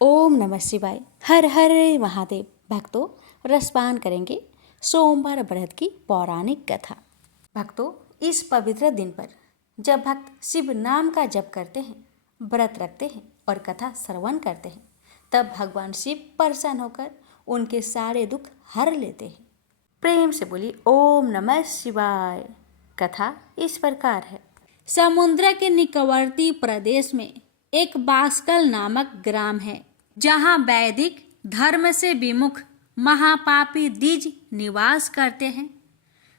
ओम नमः शिवाय। हर हर महादेव। भक्तों, रसपान करेंगे सोमवार व्रत की पौराणिक कथा। भक्तों, इस पवित्र दिन पर जब भक्त शिव नाम का जप करते हैं, व्रत रखते हैं और कथा श्रवण करते हैं, तब भगवान शिव प्रसन्न होकर उनके सारे दुख हर लेते हैं। प्रेम से बोली ओम नमः शिवाय। कथा इस प्रकार है। समुद्र के निकटवर्ती प्रदेश में एक बास्कल नामक ग्राम है, जहाँ वैदिक धर्म से विमुख महापापी द्विज निवास करते हैं।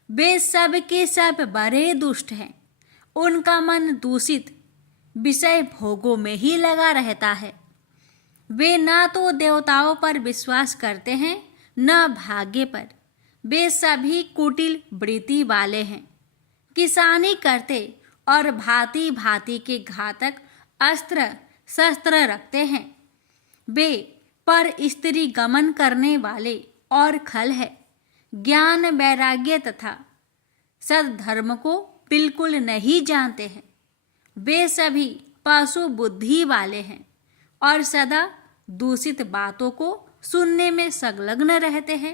वे सब के सब बड़े दुष्ट हैं। उनका मन दूषित विषय भोगों में ही लगा रहता है। वे ना तो देवताओं पर विश्वास करते हैं, न भाग्य पर। वे सभी कुटिल वृत्ति वाले हैं। किसानी करते और भांति भांति के घातक अस्त्र शस्त्र रखते हैं। वे पर स्त्री गमन करने वाले और खल है। ज्ञान वैराग्य तथा सद्धर्म को बिल्कुल नहीं जानते हैं। वे सभी पशु बुद्धि वाले हैं और सदा दूषित बातों को सुनने में संलग्न रहते हैं।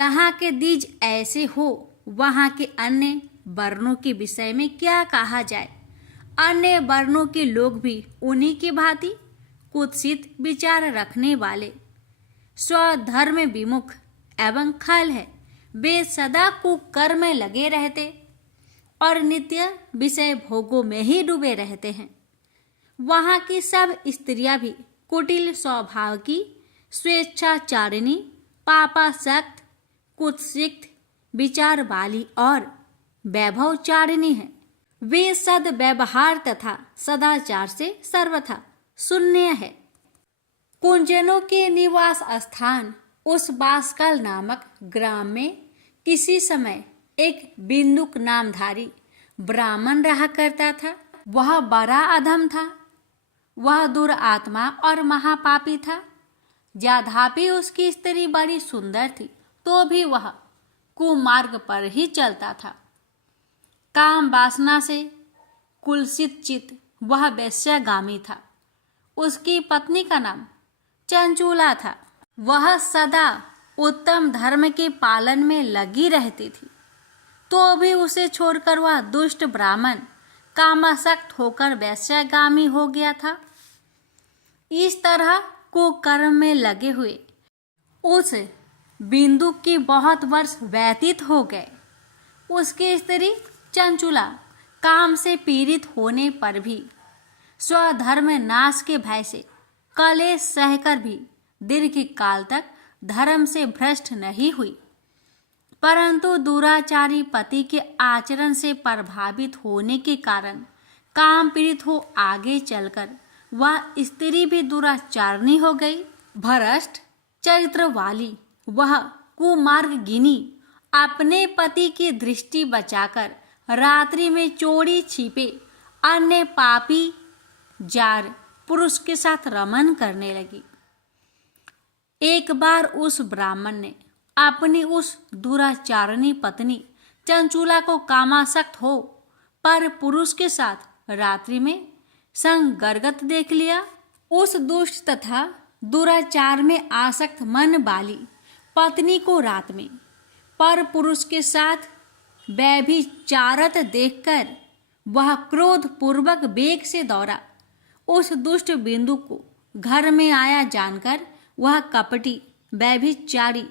यहाँ के द्विज ऐसे हो, वहाँ के अन्य वर्णों के विषय में क्या कहा जाए। अन्य वर्णों के लोग भी उन्हीं की भांति कुत्सित विचार रखने वाले, स्वधर्म विमुख एवं खल है। वे सदा कुकर्म में लगे रहते और नित्य विषय भोगों में ही डूबे रहते हैं। वहाँ की सब स्त्रियां भी कुटिल स्वभाव की, स्वेच्छाचारिणी, पापासक्त, कुत्सित विचार वाली और वैभवचारिणी हैं। वे सद व्यवहार तथा सदाचार से सर्वथा शून्य है। कुंजनों के निवास स्थान उस बास्कल नामक ग्राम में किसी समय एक बिंदुक नामधारी ब्राह्मण रहा करता था। वह बड़ा अधम था। वह दुरात्मा और महापापी था। यद्यपि उसकी स्त्री बड़ी सुंदर थी, तो भी वह कुमार्ग पर ही चलता था। काम वासना से कुलसित चित वह वैश्यगामी था। उसकी पत्नी का नाम चंचूला था। वह सदा उत्तम धर्म के पालन में लगी रहती थी, तो भी उसे छोड़कर वह दुष्ट ब्राह्मण कामासक्त होकर वैश्यगामी हो गया था। इस तरह कुकर्म में लगे हुए उस बिंदु के बहुत वर्ष व्यतीत हो गए। उसकी स्त्री चंचूला काम से पीड़ित होने पर भी स्वधर्म नाश के भय से कलेश सहकर भी दीर्घ काल तक धर्म से भ्रष्ट नहीं हुई, परंतु दुराचारी पति के आचरण से प्रभावित होने के कारण काम पीड़ित हो आगे चलकर वह स्त्री भी दुराचारणी हो गई। भ्रष्ट चरित्र वाली वह कुमार्गिनी अपने पति की दृष्टि बचाकर रात्रि में चोरी छिपे अन्य पापी जार पुरुष के साथ रमन करने लगी। एक बार उस ब्राह्मण ने अपनी उस दुराचारणी पत्नी चंचूला को कामासक्त हो पर पुरुष के साथ रात्रि में संगर्गत देख लिया। उस दुष्ट तथा दुराचार में आसक्त मन वाली पत्नी को रात में पर पुरुष के साथ व्यभिचारत देखकर वह क्रोध पूर्वक वेग से दौड़ा। उस दुष्ट बिंदु को घर में आया जानकर वह कपटी व्यभिचारी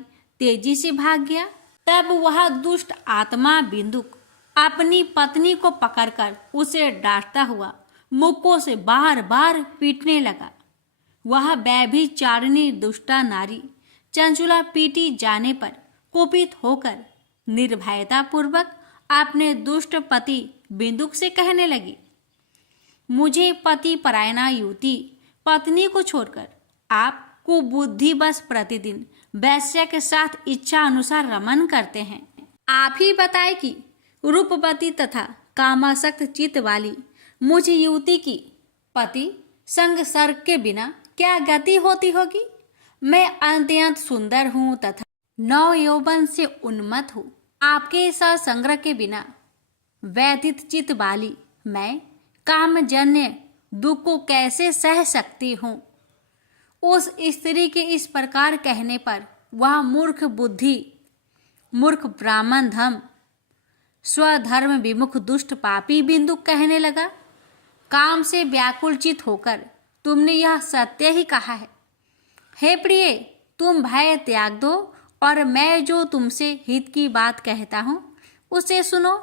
तेजी से भाग गया। तब वह दुष्ट आत्मा बिंदुक अपनी पत्नी को पकड़कर उसे डांटता हुआ मुक्कों से बार बार पीटने लगा। वह व्यभिचारिणी दुष्टा नारी चंचूला पीटी जाने पर कुपित होकर निर्भयता पूर्वक अपने दुष्ट पति बिंदुक से कहने लगी, मुझे पति परायणा युवती पत्नी को छोड़कर आप कुबुद्धि बस प्रतिदिन वैश्य के साथ इच्छा अनुसार रमन करते हैं। आप ही बताए कि रूपवती तथा कामासक्त चित्त वाली मुझ युवती की पति संग सर्ग के बिना क्या गति होती होगी। मैं अत्यंत सुंदर हूँ तथा नव यौवन से उन्मत्त हूँ। आपके साथ संग्रह के बिना व्यथित चित्त वाली मैं कामजन्य दुख को कैसे सह सकती हूँ। उस स्त्री के इस प्रकार कहने पर वह मूर्ख बुद्धि, मूर्ख ब्राह्मण धम, स्वधर्म विमुख दुष्ट पापी बिंदु कहने लगा, काम से व्याकुल चित होकर तुमने यह सत्य ही कहा है। हे प्रिय, तुम भय त्याग दो और मैं जो तुमसे हित की बात कहता हूं उसे सुनो।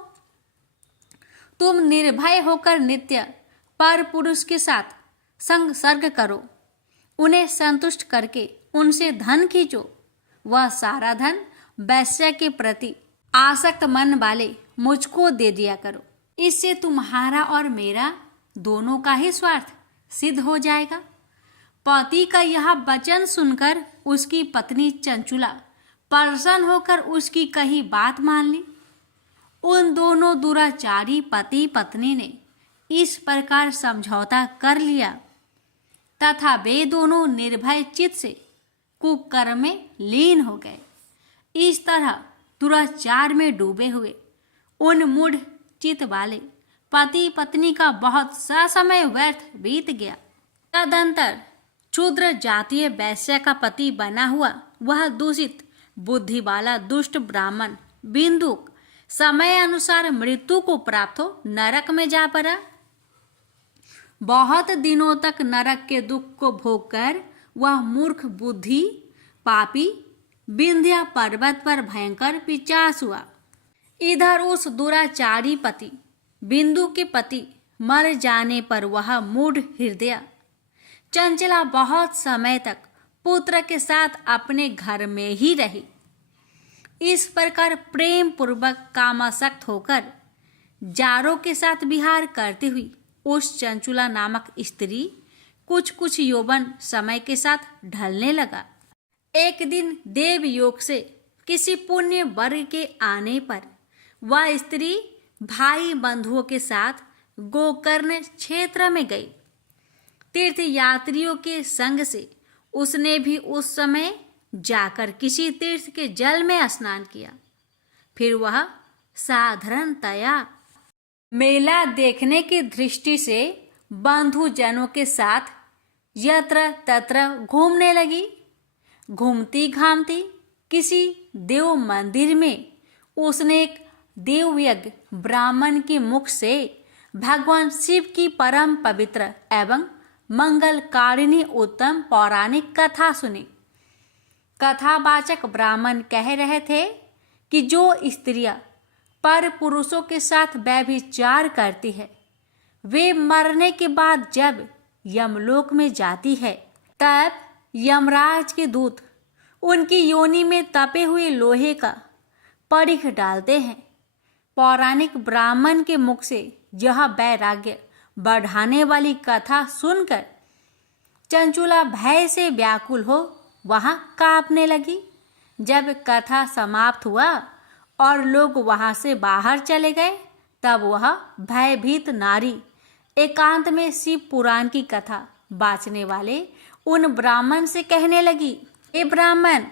तुम निर्भय होकर नित्य पर पुरुष के साथ संसर्ग करो, उन्हें संतुष्ट करके उनसे धन खींचो। वह सारा धन वैश्य के प्रति आसक्त मन वाले मुझको दे दिया करो। इससे तुम्हारा और मेरा दोनों का ही स्वार्थ सिद्ध हो जाएगा। पति का यह वचन सुनकर उसकी पत्नी चंचुला प्रसन्न होकर उसकी कही बात मान ली। उन दोनों दुराचारी पति पत्नी ने इस प्रकार समझौता कर लिया तथा वे दोनों निर्भय चित्त से कुकर्म में लीन हो गए। इस तरह दुराचार में डूबे हुए उन मूढ़ चित्त वाले पति पत्नी का बहुत सा समय व्यर्थ बीत गया। तदंतर क्षुद्र जातीय वैश्य का पति बना हुआ वह दूषित बुद्धि वाला दुष्ट ब्राह्मण बिंदुक समय अनुसार मृत्यु को प्राप्त हो नरक में जा पड़ा। बहुत दिनों तक नरक के दुख को भोग कर वह मूर्ख बुद्धि पापी विंध्या पर्वत पर भयंकर पिशाच हुआ। इधर उस दुराचारी पति बिंदु के पति मर जाने पर वह मूढ़ हृदय चंचला बहुत समय तक पुत्र के साथ अपने घर में ही रही। इस प्रकार प्रेम पूर्वक कामासक्त होकर जारों के साथ विहार करती हुई उस चंचुला नामक स्त्री कुछ यौवन समय के साथ ढलने लगा। एक दिन देव योग से किसी पुण्य वर्ग के आने पर वह स्त्री भाई बंधुओं के साथ गोकर्ण क्षेत्र में गई। तीर्थ यात्रियों के संग से उसने भी उस समय जाकर किसी तीर्थ के जल में स्नान किया। फिर वह साधारणतया मेला देखने की दृष्टि से बंधुजनों के साथ यत्र तत्र घूमने लगी। घूमती घामती किसी देव मंदिर में उसने एक देवयज्ञ ब्राह्मण के मुख से भगवान शिव की परम पवित्र एवं मंगलकारिणी उत्तम पौराणिक कथा सुनी। कथावाचक ब्राह्मण कह रहे थे कि जो स्त्रियां पर पुरुषों के साथ व्यभिचार करती है वे मरने के बाद जब यमलोक में जाती है तब यमराज के दूत उनकी योनि में तपे हुए लोहे का परीख डालते हैं। पौराणिक ब्राह्मण के मुख से यह वैराग्य बढ़ाने वाली कथा सुनकर चंचुला भय से व्याकुल हो वहां कांपने लगी। जब कथा समाप्त हुआ और लोग वहां से बाहर चले गए तब वह भयभीत नारी एकांत में शिव पुराण की कथा बाँचने वाले उन ब्राह्मण से कहने लगी, हे ब्राह्मण,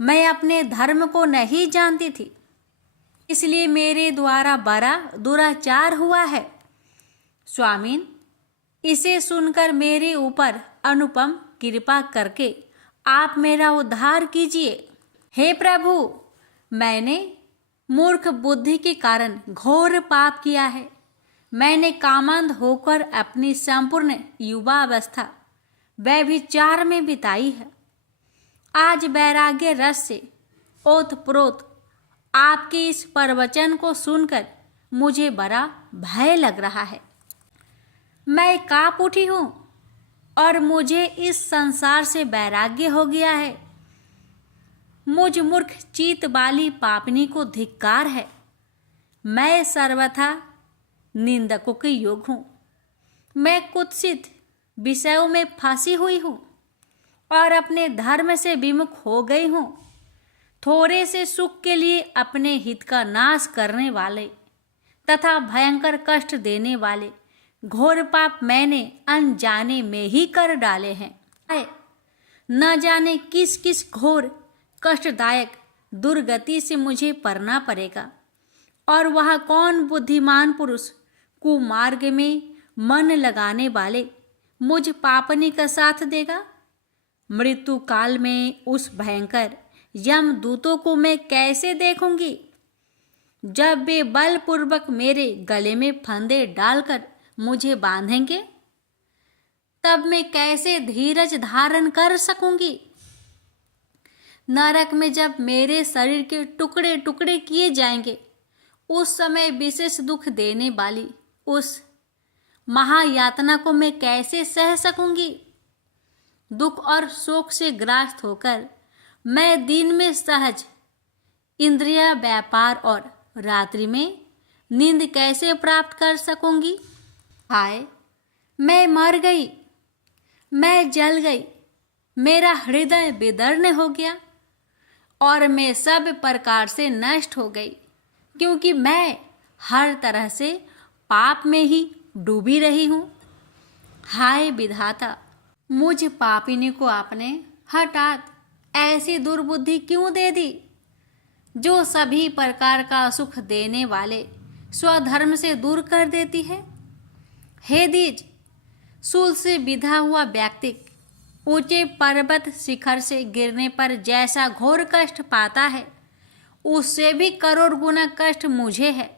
मैं अपने धर्म को नहीं जानती थी, इसलिए मेरे द्वारा बड़ा दुराचार हुआ है। स्वामीन, इसे सुनकर मेरे ऊपर अनुपम कृपा करके आप मेरा उद्धार कीजिए। हे प्रभु, मैंने मूर्ख बुद्धि के कारण घोर पाप किया है। मैंने कामंद होकर अपनी संपूर्ण युवा अवस्था व्यभिचार में बिताई है। आज वैराग्य रस से ओतप्रोत आपके इस प्रवचन को सुनकर मुझे बड़ा भय लग रहा है। मैं कांप उठी हूँ और मुझे इस संसार से वैराग्य हो गया है। मुझ मूर्ख चित्त वाली पापनी को धिक्कार है। मैं सर्वथा निंदकों के योग हूँ। मैं कुत्सित विषयों में फंसी हुई हूँ और अपने धर्म से विमुख हो गई हूँ। थोड़े से सुख के लिए अपने हित का नाश करने वाले तथा भयंकर कष्ट देने वाले घोर पाप मैंने अनजाने में ही कर डाले हैं। न जाने किस किस घोर कष्टदायक दुर्गति से मुझे पड़ना पड़ेगा और वह कौन बुद्धिमान पुरुष कुमार्ग में मन लगाने वाले मुझ पापनी का साथ देगा। मृत्यु काल में उस भयंकर यमदूतों को मैं कैसे देखूंगी, जब वे बलपूर्वक मेरे गले में फंदे डालकर मुझे बांधेंगे, तब मैं कैसे धीरज धारण कर सकूंगी। नरक में जब मेरे शरीर के टुकड़े टुकड़े किए जाएंगे, उस समय विशेष दुख देने वाली उस महायातना को मैं कैसे सह सकूंगी। दुख और शोक से ग्रास्त होकर मैं दिन में सहज इंद्रिय व्यापार और रात्रि में नींद कैसे प्राप्त कर सकूंगी। हाय, मैं मर गई, मैं जल गई, मेरा हृदय विदीर्ण हो गया और मैं सब प्रकार से नष्ट हो गई, क्योंकि मैं हर तरह से पाप में ही डूबी रही हूँ। हाय विधाता, मुझ पापिनी को आपने हठात ऐसी दुर्बुद्धि क्यों दे दी, जो सभी प्रकार का सुख देने वाले स्वधर्म से दूर कर देती है। हे द्विज, शूल से विधा हुआ व्यक्ति ऊंचे पर्वत शिखर से गिरने पर जैसा घोर कष्ट पाता है, उससे भी करोड़ गुना कष्ट मुझे है।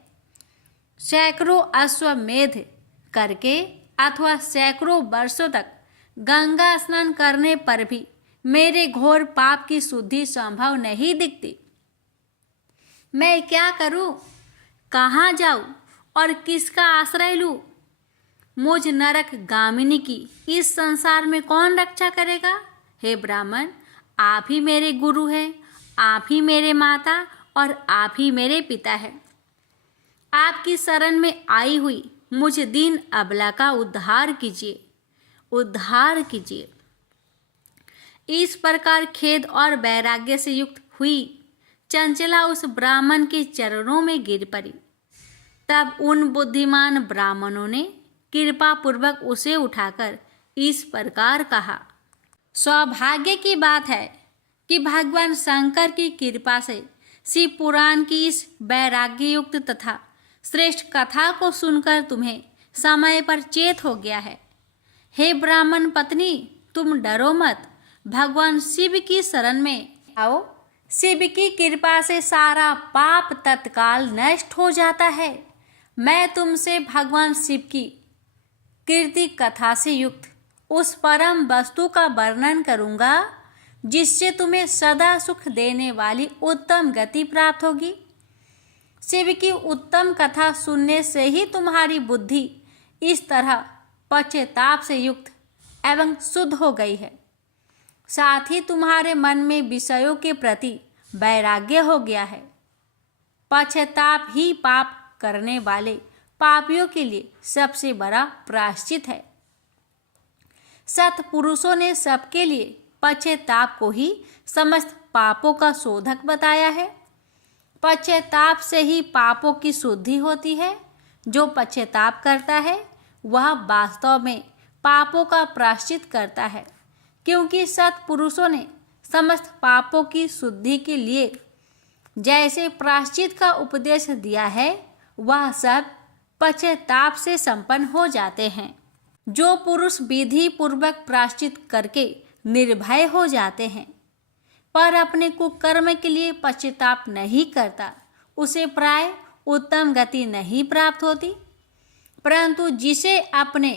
सैकड़ों अश्वमेध करके अथवा सैकड़ों वर्षों तक गंगा स्नान करने पर भी मेरे घोर पाप की शुद्धि संभव नहीं दिखती। मैं क्या करूं, कहाँ जाऊं और किसका आश्रय लूं। मुझ नरक गामिनी की इस संसार में कौन रक्षा करेगा। हे ब्राह्मण, आप ही मेरे गुरु हैं, आप ही मेरे माता और आप ही मेरे पिता हैं। आपकी शरण में आई हुई मुझ दीन अबला का उद्धार कीजिए, उद्धार कीजिए। इस प्रकार खेद और वैराग्य से युक्त हुई चंचला उस ब्राह्मण के चरणों में गिर पड़ी। तब उन बुद्धिमान ब्राह्मणों ने कृपा पूर्वक उसे उठाकर इस प्रकार कहा। सौभाग्य की बात है कि भगवान शंकर की कृपा से शिव पुराण की इस वैराग्य युक्त तथा श्रेष्ठ कथा को सुनकर तुम्हें समय पर चेत हो गया है। हे ब्राह्मण पत्नी, तुम डरो मत, भगवान शिव की शरण में आओ। शिव की कृपा से सारा पाप तत्काल नष्ट हो जाता है। मैं तुमसे भगवान शिव की कीर्ति कथा से युक्त उस परम वस्तु का वर्णन करूंगा, जिससे तुम्हें सदा सुख देने वाली उत्तम गति प्राप्त होगी। शिव की उत्तम कथा सुनने से ही तुम्हारी बुद्धि इस तरह पश्चाताप से युक्त एवं शुद्ध हो गई है। साथ ही तुम्हारे मन में विषयों के प्रति वैराग्य हो गया है। पश्चाताप ही पाप करने वाले पापियों के लिए सबसे बड़ा प्रायश्चित है। सत्पुरुषों ने सबके लिए पश्चाताप को ही समस्त पापों का शोधक बताया है। पश्चाताप से ही पापों की शुद्धि होती है। जो पश्चाताप करता है वह वास्तव में पापों का प्रायश्चित करता है, क्योंकि सत्पुरुषों ने समस्त पापों की शुद्धि के लिए जैसे प्रायश्चित का उपदेश दिया है, वह सब पश्चाताप से संपन्न हो जाते हैं। जो पुरुष विधि पूर्वक प्रायश्चित करके निर्भय हो जाते हैं पर अपने कुकर्म के लिए पश्चाताप नहीं करता, उसे प्राय उत्तम गति नहीं प्राप्त होती। परंतु जिसे अपने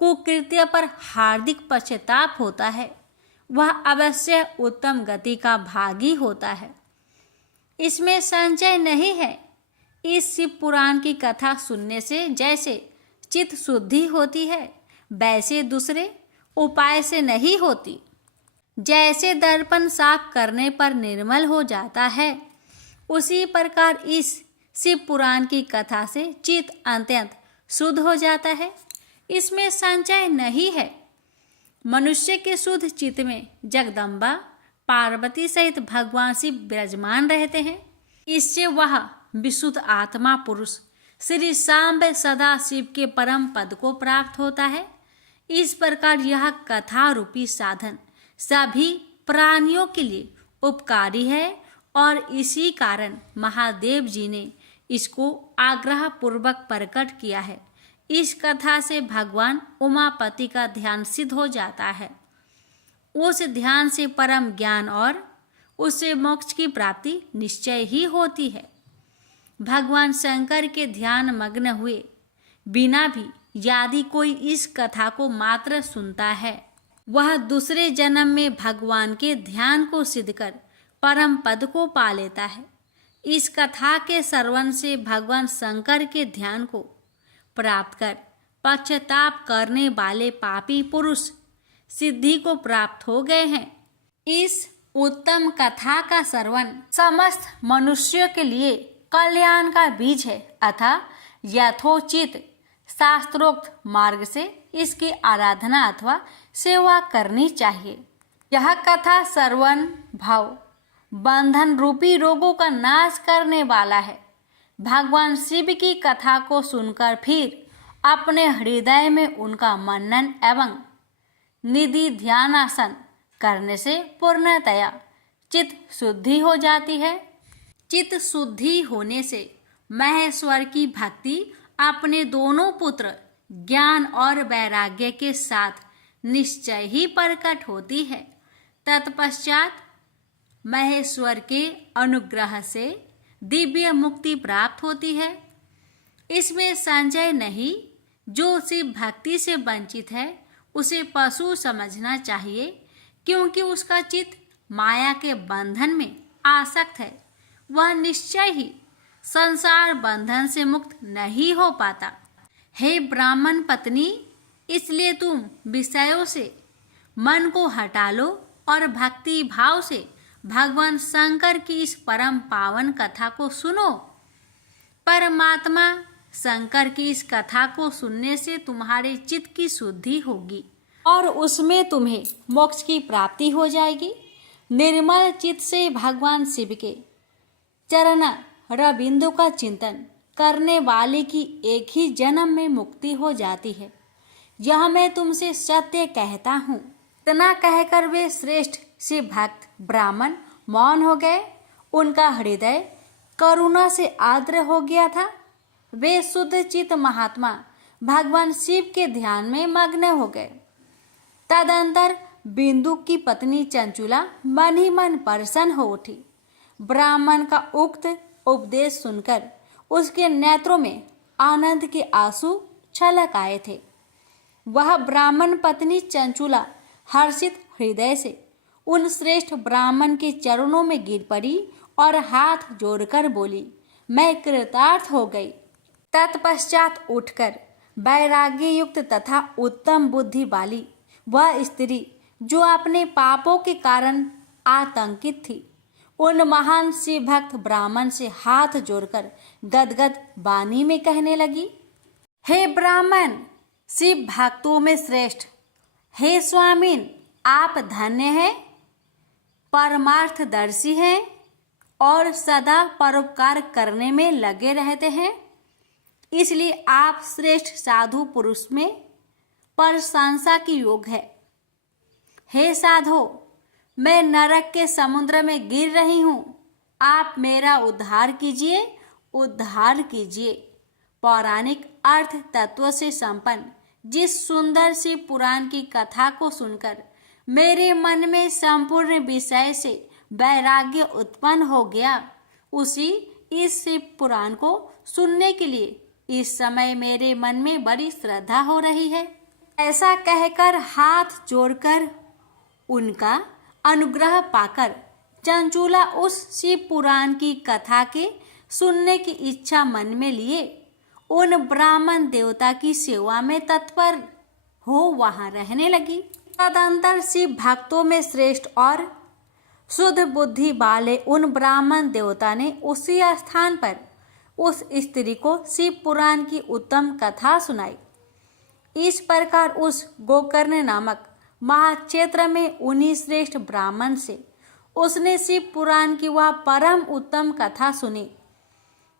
कुकृत्य पर हार्दिक पश्चाताप होता है, वह अवश्य उत्तम गति का भागी होता है। इसमें संशय नहीं है। इस शिव पुराण की कथा सुनने से जैसे चित्त शुद्धि होती है, वैसे दूसरे उपाय से नहीं होती। जैसे दर्पण साफ करने पर निर्मल हो जाता है, उसी प्रकार इस शिव पुराण की कथा से चित्त अत्यंत शुद्ध हो जाता है। इसमें संशय नहीं है। मनुष्य के शुद्ध चित्त में जगदम्बा पार्वती सहित भगवान शिव विराजमान रहते हैं। इससे वह विशुद्ध आत्मा पुरुष श्री सांब सदा शिव के परम पद को प्राप्त होता है। इस प्रकार यह कथा रूपी साधन सभी प्राणियों के लिए उपकारी है और इसी कारण महादेव जी ने इसको आग्रह पूर्वक प्रकट किया है। इस कथा से भगवान उमापति का ध्यान सिद्ध हो जाता है। उस ध्यान से परम ज्ञान और उससे मोक्ष की प्राप्ति निश्चय ही होती है। भगवान शंकर के ध्यान मग्न हुए बिना भी यदि कोई इस कथा को मात्र सुनता है, वह दूसरे जन्म में भगवान के ध्यान को सिद्ध कर परम पद को पा लेता है। इस कथा के श्रवण से भगवान शंकर के ध्यान को प्राप्त कर पश्चाताप करने वाले पापी पुरुष सिद्धि को प्राप्त हो गए हैं। इस उत्तम कथा का श्रवण समस्त मनुष्यों के लिए कल्याण का बीज है, अतः यथोचित शास्त्रोक्त मार्ग से इसकी आराधना अथवा सेवा करनी चाहिए। यह कथा श्रवण भाव बंधन रूपी रोगों का नाश करने वाला है। भगवान शिव की कथा को सुनकर फिर अपने हृदय में उनका मनन एवं निधि ध्यानासन करने से पूर्णतया चित्त शुद्धि हो जाती है। चित्त शुद्धि होने से महेश्वर की भक्ति अपने दोनों पुत्र ज्ञान और वैराग्य के साथ निश्चय ही प्रकट होती है। तत्पश्चात महेश्वर के अनुग्रह से दिव्य मुक्ति प्राप्त होती है। इसमें संशय नहीं, जो शिव भक्ति से वंचित है उसे पशु समझना चाहिए, क्योंकि उसका चित्त माया के बंधन में आसक्त है। वह निश्चय ही संसार बंधन से मुक्त नहीं हो पाता। हे ब्राह्मण पत्नी, इसलिए तुम विषयों से मन को हटा लो और भक्ति भाव से भगवान शंकर की इस परम पावन कथा को सुनो। परमात्मा शंकर की इस कथा को सुनने से तुम्हारे चित्त की शुद्धि होगी और उसमें तुम्हें मोक्ष की प्राप्ति हो जाएगी। निर्मल चित्त से भगवान शिव के चरण रविंदु का चिंतन करने वाले की एक ही जन्म में मुक्ति हो जाती है। यह मैं तुमसे सत्य कहता हूँ। इतना कहकर वे श्रेष्ठ शिव भक्त ब्राह्मण मौन हो गए। उनका हृदय करुणा से आर्द्र हो गया था। वे शुद्ध चित्त महात्मा भगवान शिव के ध्यान में मग्न हो गए। तदंतर बिंदु की पत्नी चंचुला मन ही मन प्रसन्न हो उठी। ब्राह्मण का उक्त उपदेश सुनकर उसके नेत्रों में आनंद के आंसू छलक आए थे। वह ब्राह्मण पत्नी चंचुला हर्षित हृदय से उन श्रेष्ठ ब्राह्मण के चरणों में गिर पड़ी और हाथ जोड़कर बोली, मैं कृतार्थ हो गई। तत्पश्चात उठकर वैराग्य युक्त तथा उत्तम बुद्धि वाली वह स्त्री जो अपने पापों के कारण आतंकित थी, उन महान शिव भक्त ब्राह्मण से हाथ जोड़कर गदगद वाणी में कहने लगी, हे ब्राह्मण, शिव भक्तों में श्रेष्ठ, हे स्वामीन, आप धन्य हैं, परमार्थदर्शी हैं और सदा परोपकार करने में लगे रहते हैं। इसलिए आप श्रेष्ठ साधु पुरुष में प्रशंसा की योग्य है। हे साधो, मैं नरक के समुद्र में गिर रही हूँ, आप मेरा उद्धार कीजिए, उद्धार कीजिए। पौराणिक अर्थ तत्व से संपन्न जिस सुंदर सी पुराण की कथा को सुनकर मेरे मन में संपूर्ण विषय से वैराग्य उत्पन्न हो गया, उसी इस शिव पुराण को सुनने के लिए इस समय मेरे मन में बड़ी श्रद्धा हो रही है। ऐसा कहकर हाथ जोड़कर उनका अनुग्रह पाकर चंचुला उस शिव पुराण की कथा के सुनने की इच्छा मन में लिए उन ब्राह्मण देवता की सेवा में तत्पर हो वहां रहने लगी। तदंतर शिव भक्तों में श्रेष्ठ और शुद्ध बुद्धि वाले उन ब्राह्मण देवता ने उसी स्थान पर उस स्त्री को शिव पुराण की उत्तम कथा सुनाई। इस प्रकार उस गोकर्ण नामक महाक्षेत्र में उन्हीं श्रेष्ठ ब्राह्मण से उसने शिव पुराण की वह परम उत्तम कथा सुनी,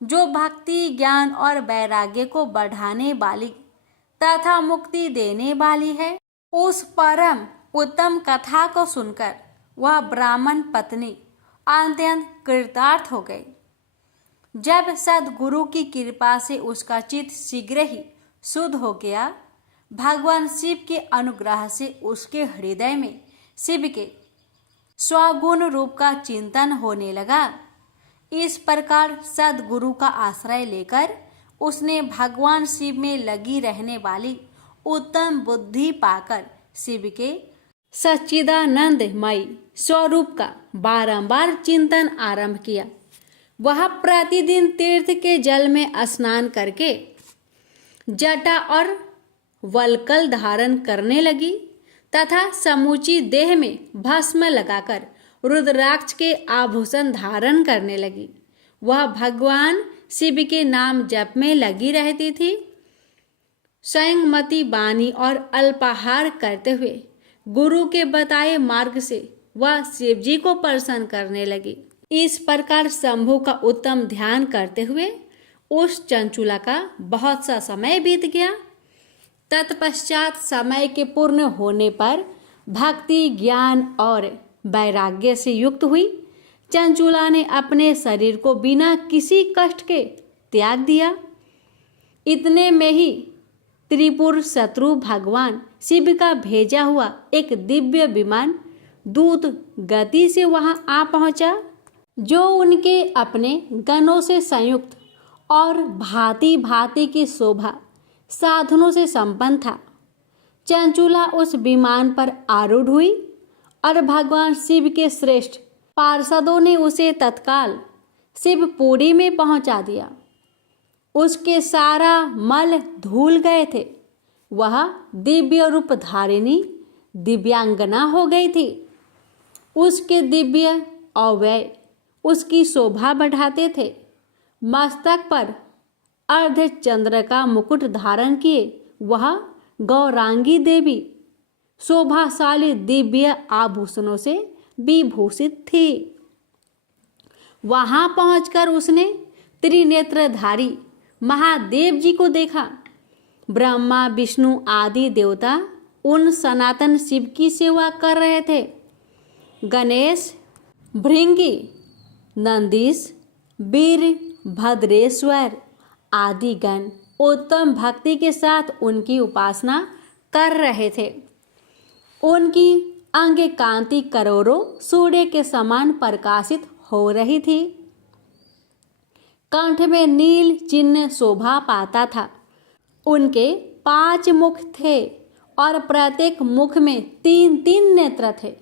जो भक्ति ज्ञान और वैराग्य को बढ़ाने वाली तथा मुक्ति देने वाली है। उस परम उत्तम कथा को सुनकर वह ब्राह्मण पत्नी अत्यंत कृतार्थ हो गई। जब सद्गुरु की कृपा से उसका चित्त शीघ्र ही शुद्ध हो गया, भगवान शिव के अनुग्रह से उसके हृदय में शिव के स्वगुण रूप का चिंतन होने लगा। इस प्रकार सद्गुरु का आश्रय लेकर उसने भगवान शिव में लगी रहने वाली उत्तम बुद्धि पाकर शिव के सच्चिदानंदमय स्वरूप का बारंबार चिंतन आरंभ किया। वह प्रतिदिन तीर्थ के जल में स्नान करके जटा और वल्कल धारण करने लगी तथा समूची देह में भस्म लगाकर रुद्राक्ष के आभूषण धारण करने लगी। वह भगवान शिव के नाम जप में लगी रहती थी। संयमती बानी और अल्पाहार करते हुए गुरु के बताए मार्ग से वह शिवजी को प्रसन्न करने लगी। इस प्रकार शंभु का उत्तम ध्यान करते हुए उस चंचुला का बहुत सा समय बीत गया। तत्पश्चात समय के पूर्ण होने पर भक्ति, ज्ञान और वैराग्य से युक्त हुई चंचुला ने अपने शरीर को बिना किसी कष्ट के त्याग दिया। इतने में ही त्रिपुर शत्रु भगवान शिव का भेजा हुआ एक दिव्य विमान दूत गति से वहां आ पहुंचा, जो उनके अपने गणों से संयुक्त और भांति भांति की शोभा साधनों से संपन्न था। चंचुला उस विमान पर आरूढ़ हुई और भगवान शिव के श्रेष्ठ पार्षदों ने उसे तत्काल शिवपुरी में पहुंचा दिया। उसके सारा मल धुल गए थे। वह दिव्य रूप धारिणी दिव्यांगना हो गई थी। उसके दिव्य अवयव उसकी शोभा बढ़ाते थे। मस्तक पर अर्ध चंद्र का मुकुट धारण किए वह गौरांगी देवी शोभाशाली दिव्य आभूषणों से विभूषित थी। वहां पहुंचकर उसने त्रिनेत्रधारी महादेव जी को देखा। ब्रह्मा, विष्णु आदि देवता उन सनातन शिव की सेवा कर रहे थे। गणेश, भृंगी, नंदीश, वीरभद्रेश्वर आदि गण उत्तम भक्ति के साथ उनकी उपासना कर रहे थे। उनकी अंग कांति करोड़ों सूर्य के समान प्रकाशित हो रही थी। कंठ में नील चिन्ह शोभा पाता था। उनके 5 मुख थे और प्रत्येक मुख में 3-3 नेत्र थे।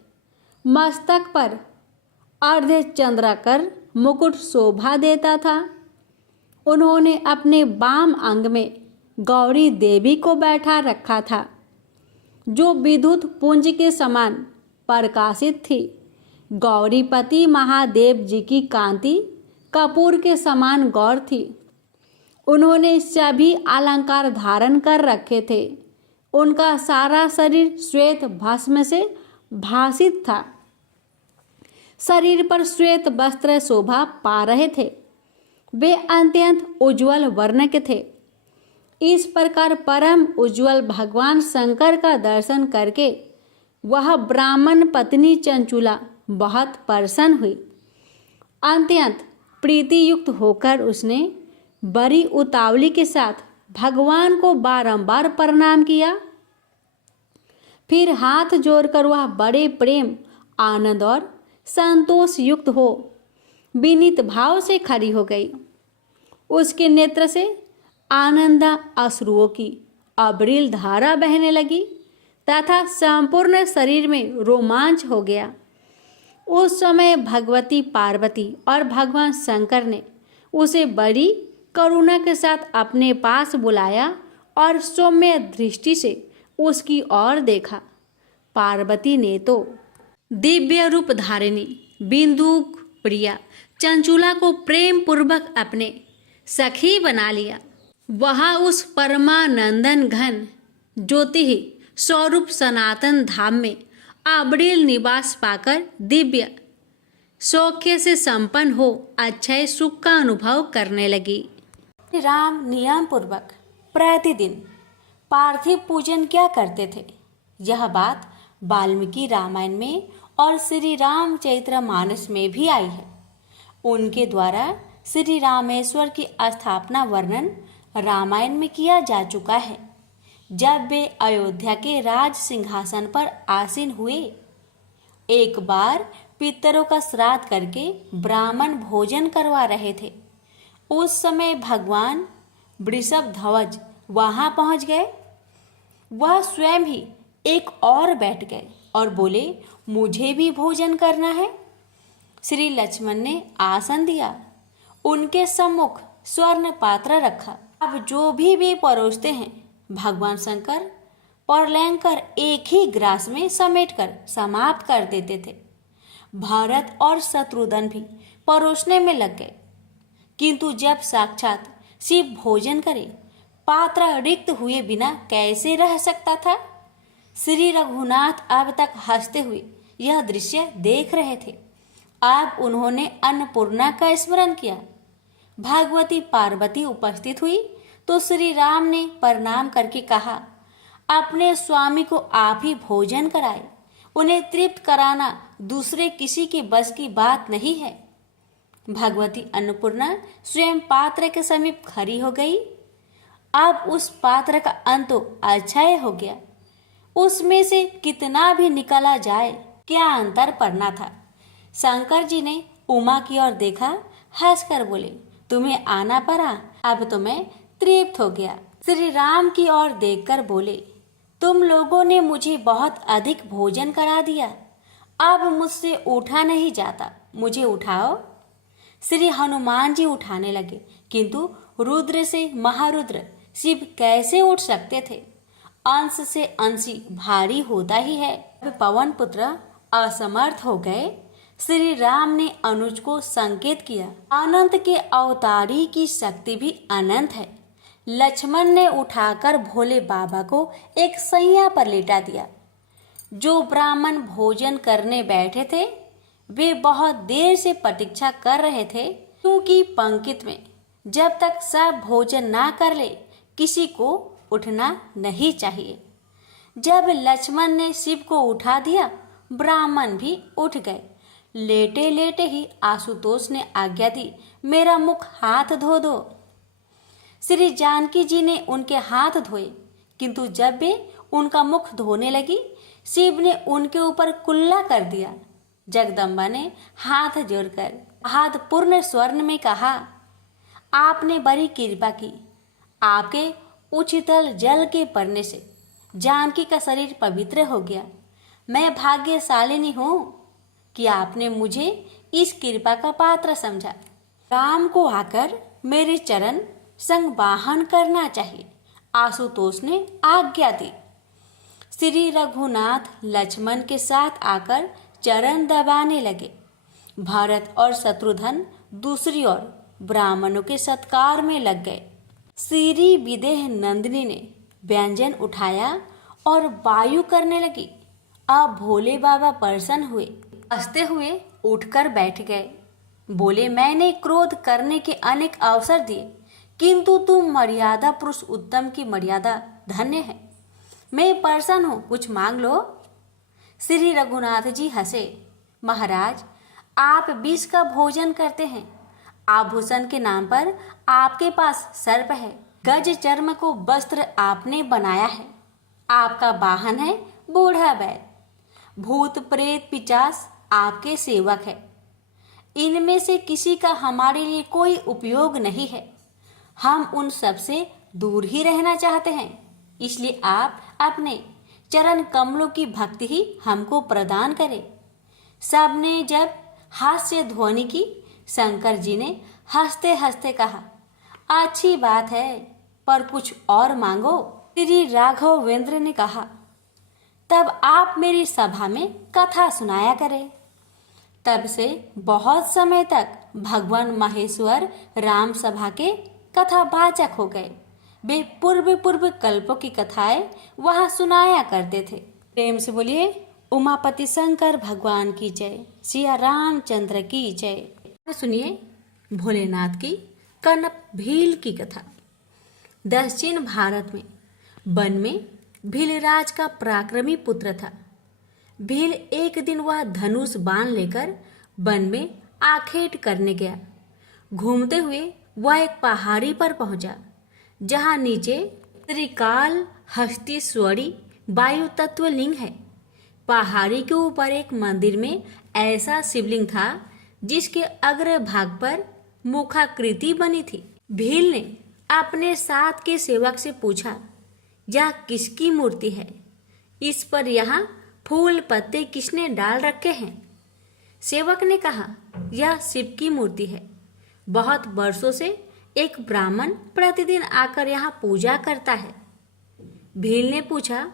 मस्तक पर अर्ध चंद्राकर मुकुट शोभा देता था। उन्होंने अपने बाम अंग में गौरी देवी को बैठा रखा था, जो विद्युत पुंज के समान प्रकाशित थी। गौरीपति महादेव जी की कांति कपूर के समान गौर थी। उन्होंने सभी अलंकार धारण कर रखे थे। उनका सारा शरीर श्वेत भस्म से भासित था। शरीर पर श्वेत वस्त्र शोभा पा रहे थे। वे अत्यंत उज्ज्वल वर्ण के थे। इस प्रकार परम उज्ज्वल भगवान शंकर का दर्शन करके वह ब्राह्मण पत्नी चंचुला बहुत प्रसन्न हुई। अत्यंत प्रीति युक्त होकर उसने बड़ी उतावली के साथ भगवान को बारंबार प्रणाम किया। फिर हाथ जोड़कर वह बड़े प्रेम, आनंद और संतोष युक्त हो विनीत भाव से खड़ी हो गई। उसके नेत्र से आनंद अश्रुओं की अविरल धारा बहने लगी तथा संपूर्ण शरीर में रोमांच हो गया। उस समय भगवती पार्वती और भगवान शंकर ने उसे बड़ी करुणा के साथ अपने पास बुलाया और सौम्य दृष्टि से उसकी ओर देखा। पार्वती ने तो दिव्य रूप धारिणी बिंदुक प्रिया चंचुला को प्रेम पूर्वक अपने सखी बना लिया। वह उस परमानंदन घन ज्योति स्वरूप सनातन धाम में अविरल निवास पाकर दिव्य सौख्य से संपन्न हो अक्षय सुख का अनुभव करने लगी। राम नियम पूर्वक प्रतिदिन पार्थिव पूजन क्या करते थे, यह बात वाल्मीकि रामायण में और श्री रामचरितमानस में भी आई है। उनके द्वारा श्री रामेश्वर की स्थापना वर्णन रामायण में किया जा चुका है। जब वे अयोध्या के राज सिंहासन पर आसीन हुए एक बार पितरों का श्राद्ध करके ब्राह्मण भोजन करवा रहे थे। उस समय भगवान वृषभ ध्वज वहां पहुंच गए। वह स्वयं ही एक और बैठ गए और बोले, मुझे भी भोजन करना है। श्री लक्ष्मण ने आसन दिया, उनके सम्मुख स्वर्ण पात्र रखा। अब जो भी वे परोसते हैं भगवान शंकर परलैंकर एक ही ग्रास में समेटकर समाप्त कर देते थे। भरत और शत्रुघ्न भी परोसने में लग गए, किंतु जब साक्षात शिव भोजन करे, पात्र रिक्त हुए बिना कैसे रह सकता था। श्री रघुनाथ अब तक हंसते हुए यह दृश्य देख रहे थे। अब उन्होंने अन्नपूर्णा का स्मरण किया। भगवती पार्वती उपस्थित हुई तो श्री राम ने प्रणाम करके कहा, अपने स्वामी को आप ही भोजन कराए। उन्हें तृप्त कराना दूसरे किसी के बस की बात नहीं है। भगवती अन्नपूर्णा स्वयं पात्र के समीप खड़ी हो गई। अब उस पात्र का अंत तो अक्षय हो गया, उसमें से कितना भी निकाला जाए क्या अंतर पड़ना था। शंकर जी ने उमा की ओर देखा, हंसकर बोले, तुम्हें आना पड़ा, अब तो मैं तृप्त हो गया। श्री राम की ओर देखकर बोले, तुम लोगों ने मुझे बहुत अधिक भोजन करा दिया, अब मुझसे उठा नहीं जाता, मुझे उठाओ। श्री हनुमान जी उठाने लगे, किंतु रुद्र से महारुद्र शिव कैसे उठ सकते थे। अंश से अंशी भारी होता ही है। पवन पुत्र असमर्थ हो गए। श्री राम ने अनुज को संकेत किया, अनंत के अवतारी की शक्ति भी अनंत है। लक्ष्मण ने उठाकर भोले बाबा को एक सैया पर लेटा दिया। जो ब्राह्मण भोजन करने बैठे थे वे बहुत देर से प्रतीक्षा कर रहे थे, क्योंकि पंक्ति में जब तक सब भोजन ना कर ले किसी को उठना नहीं चाहिए। जब लक्ष्मण ने शिव को उठा दिया, ब्राह्मण भी उठ गए। लेटे लेटे ही आशुतोष ने आज्ञा दी, मेरा मुख हाथ धो दो। श्री जानकी जी ने उनके हाथ धोए, किंतु जब वे उनका मुख धोने लगी, शिव ने उनके ऊपर कुल्ला कर दिया। जगदम्बा ने हाथ जोड़कर हाथ पूर्ण स्वर्ण में कहा, आपने बड़ी कृपा की। आपके उछितल जल के पड़ने से जानकी का शरीर पवित्र हो गया। मैं भाग्यशालिनी हूँ कि आपने मुझे इस कृपा का पात्र समझा। राम को आकर मेरे चरण संवाहन करना चाहिए। आशुतोष ने आज्ञा दी। श्री रघुनाथ लक्ष्मण के साथ आकर चरण दबाने लगे। भरत और शत्रुघ्न दूसरी ओर ब्राह्मणों के सत्कार में लग गए। श्री विदेह नंदिनी ने व्यंजन उठाया और वायु करने लगी। अब भोले बाबा प्रसन्न हुए, हंसते हुए उठकर बैठ गए। बोले, मैंने क्रोध करने के अनेक अवसर दिए, किंतु तुम मर्यादा पुरुष उत्तम की मर्यादा धन्य है। मैं प्रसन्न हूँ, कुछ मांग लो। श्री रघुनाथ जी हंसे, महाराज आप विष का भोजन करते हैं। आभूषण के नाम पर आपके पास सर्प है। गज चर्म को वस्त्र आपने बनाया है। आपका वाहन है बूढ़ा बैल। भूत प्रेत पिचास आपके सेवक है। इनमें से किसी का हमारे लिए कोई उपयोग नहीं है। हम उन सब से दूर ही रहना चाहते हैं, इसलिए आप अपने चरण कमलों की भक्ति ही हमको प्रदान करें। सबने जब हास्य ध्वनि की, शंकर जी ने हंसते हंसते कहा, अच्छी बात है, पर कुछ और मांगो। श्री राघवेंद्र ने कहा, तब आप मेरी सभा में कथा सुनाया करें। तब से बहुत समय तक भगवान महेश्वर राम सभा के कथावाचक हो गए। वे पूर्व कल्पों की कथाएं वहां सुनाया करते थे। प्रेम से बोलिए, उमापति शंकर भगवान की जय, सिया रामचंद्र की जय। सुनिए भोलेनाथ की कनप भील की कथा। दक्षिण भारत में वन में भीलराज का पराक्रमी पुत्र था। भील एक दिन वह धनुष बाण लेकर वन में आखेट करने गया। घूमते हुए वह एक पहाड़ी पर पहुंचा, जहां नीचे त्रिकाल हस्तीश्वरी वायु तत्व लिंग है। पहाड़ी के ऊपर एक मंदिर में ऐसा शिवलिंग था जिसके अग्र भाग पर मुखाकृति बनी थी। भील ने अपने साथ के सेवक से पूछा, यह किसकी मूर्ति है? इस पर यहाँ फूल पत्ते किसने डाल रखे हैं? सेवक ने कहा, यह शिव की मूर्ति है। बहुत वर्षों से एक ब्राह्मण प्रतिदिन आकर यहाँ पूजा करता है। भील ने पूछा,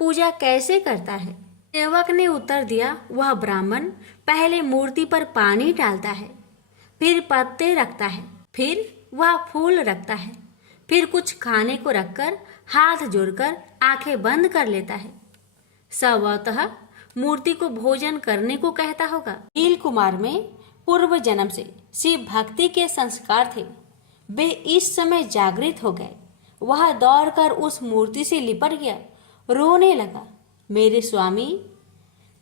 पूजा कैसे करता है? सेवक ने उत्तर दिया, वह ब्राह्मण पहले मूर्ति पर पानी डालता है, फिर पत्ते रखता है, फिर वह फूल रखता है, फिर कुछ खाने को रखकर हाथ जोड़कर आंखें बंद कर लेता है। स्वतः मूर्ति को भोजन करने को कहता होगा। नील कुमार में पूर्व जन्म से शिव भक्ति के संस्कार थे। वे इस समय जागृत हो गए। वह दौड़कर उस मूर्ति से लिपट गया, रोने लगा, मेरे स्वामी,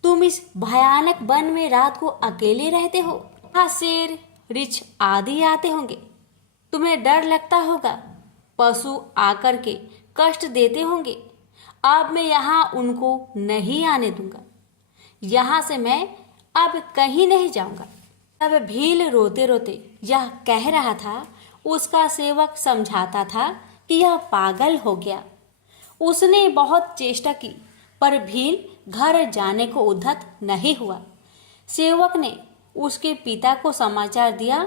तुम इस भयानक वन में रात को अकेले रहते हो। यहाँ शेर, रिछ आदि आते होंगे, तुम्हें डर लगता होगा, पशु आकर के कष्ट देते होंगे। अब मैं यहाँ उनको नहीं आने दूंगा। यहाँ से मैं अब कहीं नहीं जाऊंगा। तब भील रोते रोते यह कह रहा था। उसका सेवक समझाता था कि यह पागल हो गया। उसने बहुत चेष्टा की पर भील घर जाने को उद्धत नहीं हुआ। सेवक ने उसके पिता को समाचार दिया,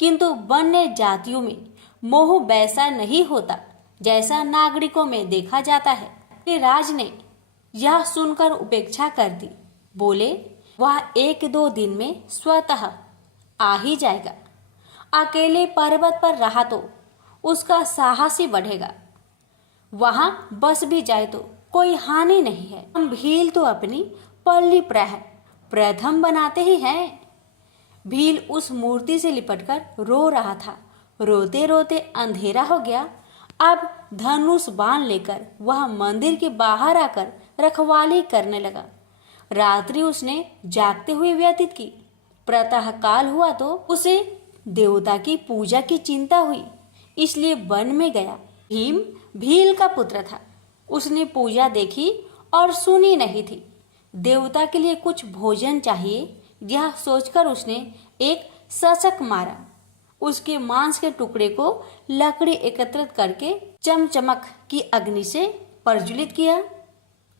किंतु वन्य जातियों में मोह वैसा नहीं होता जैसा नागरिकों में देखा जाता है। राज ने यह सुनकर उपेक्षा कर दी। बोले, वह 1-2 दिन में स्वतः आ ही जाएगा। अकेले पर्वत पर रहा तो उसका साहस ही बढ़ेगा। वहां बस भी जाए तो कोई हानि नहीं है। हम भील तो अपनी पल्ली प्रथम बनाते ही हैं। भील उस मूर्ति से लिपटकर रो रहा था। रोते रोते अंधेरा हो गया। अब धनुष बाण लेकर वह मंदिर के बाहर आकर रखवाली करने लगा। रात्रि उसने जागते हुए व्यतीत की। प्रातः काल हुआ तो उसे देवता की पूजा की चिंता हुई, इसलिए वन में गया। भीम भील का पुत्र था। उसने पूजा देखी और सुनी नहीं थी। देवता के लिए कुछ भोजन चाहिए, यह सोचकर उसने एक शशक मारा। उसके मांस के टुकड़े को लकड़ी एकत्रित करके चमचमक की अग्नि से प्रज्वलित किया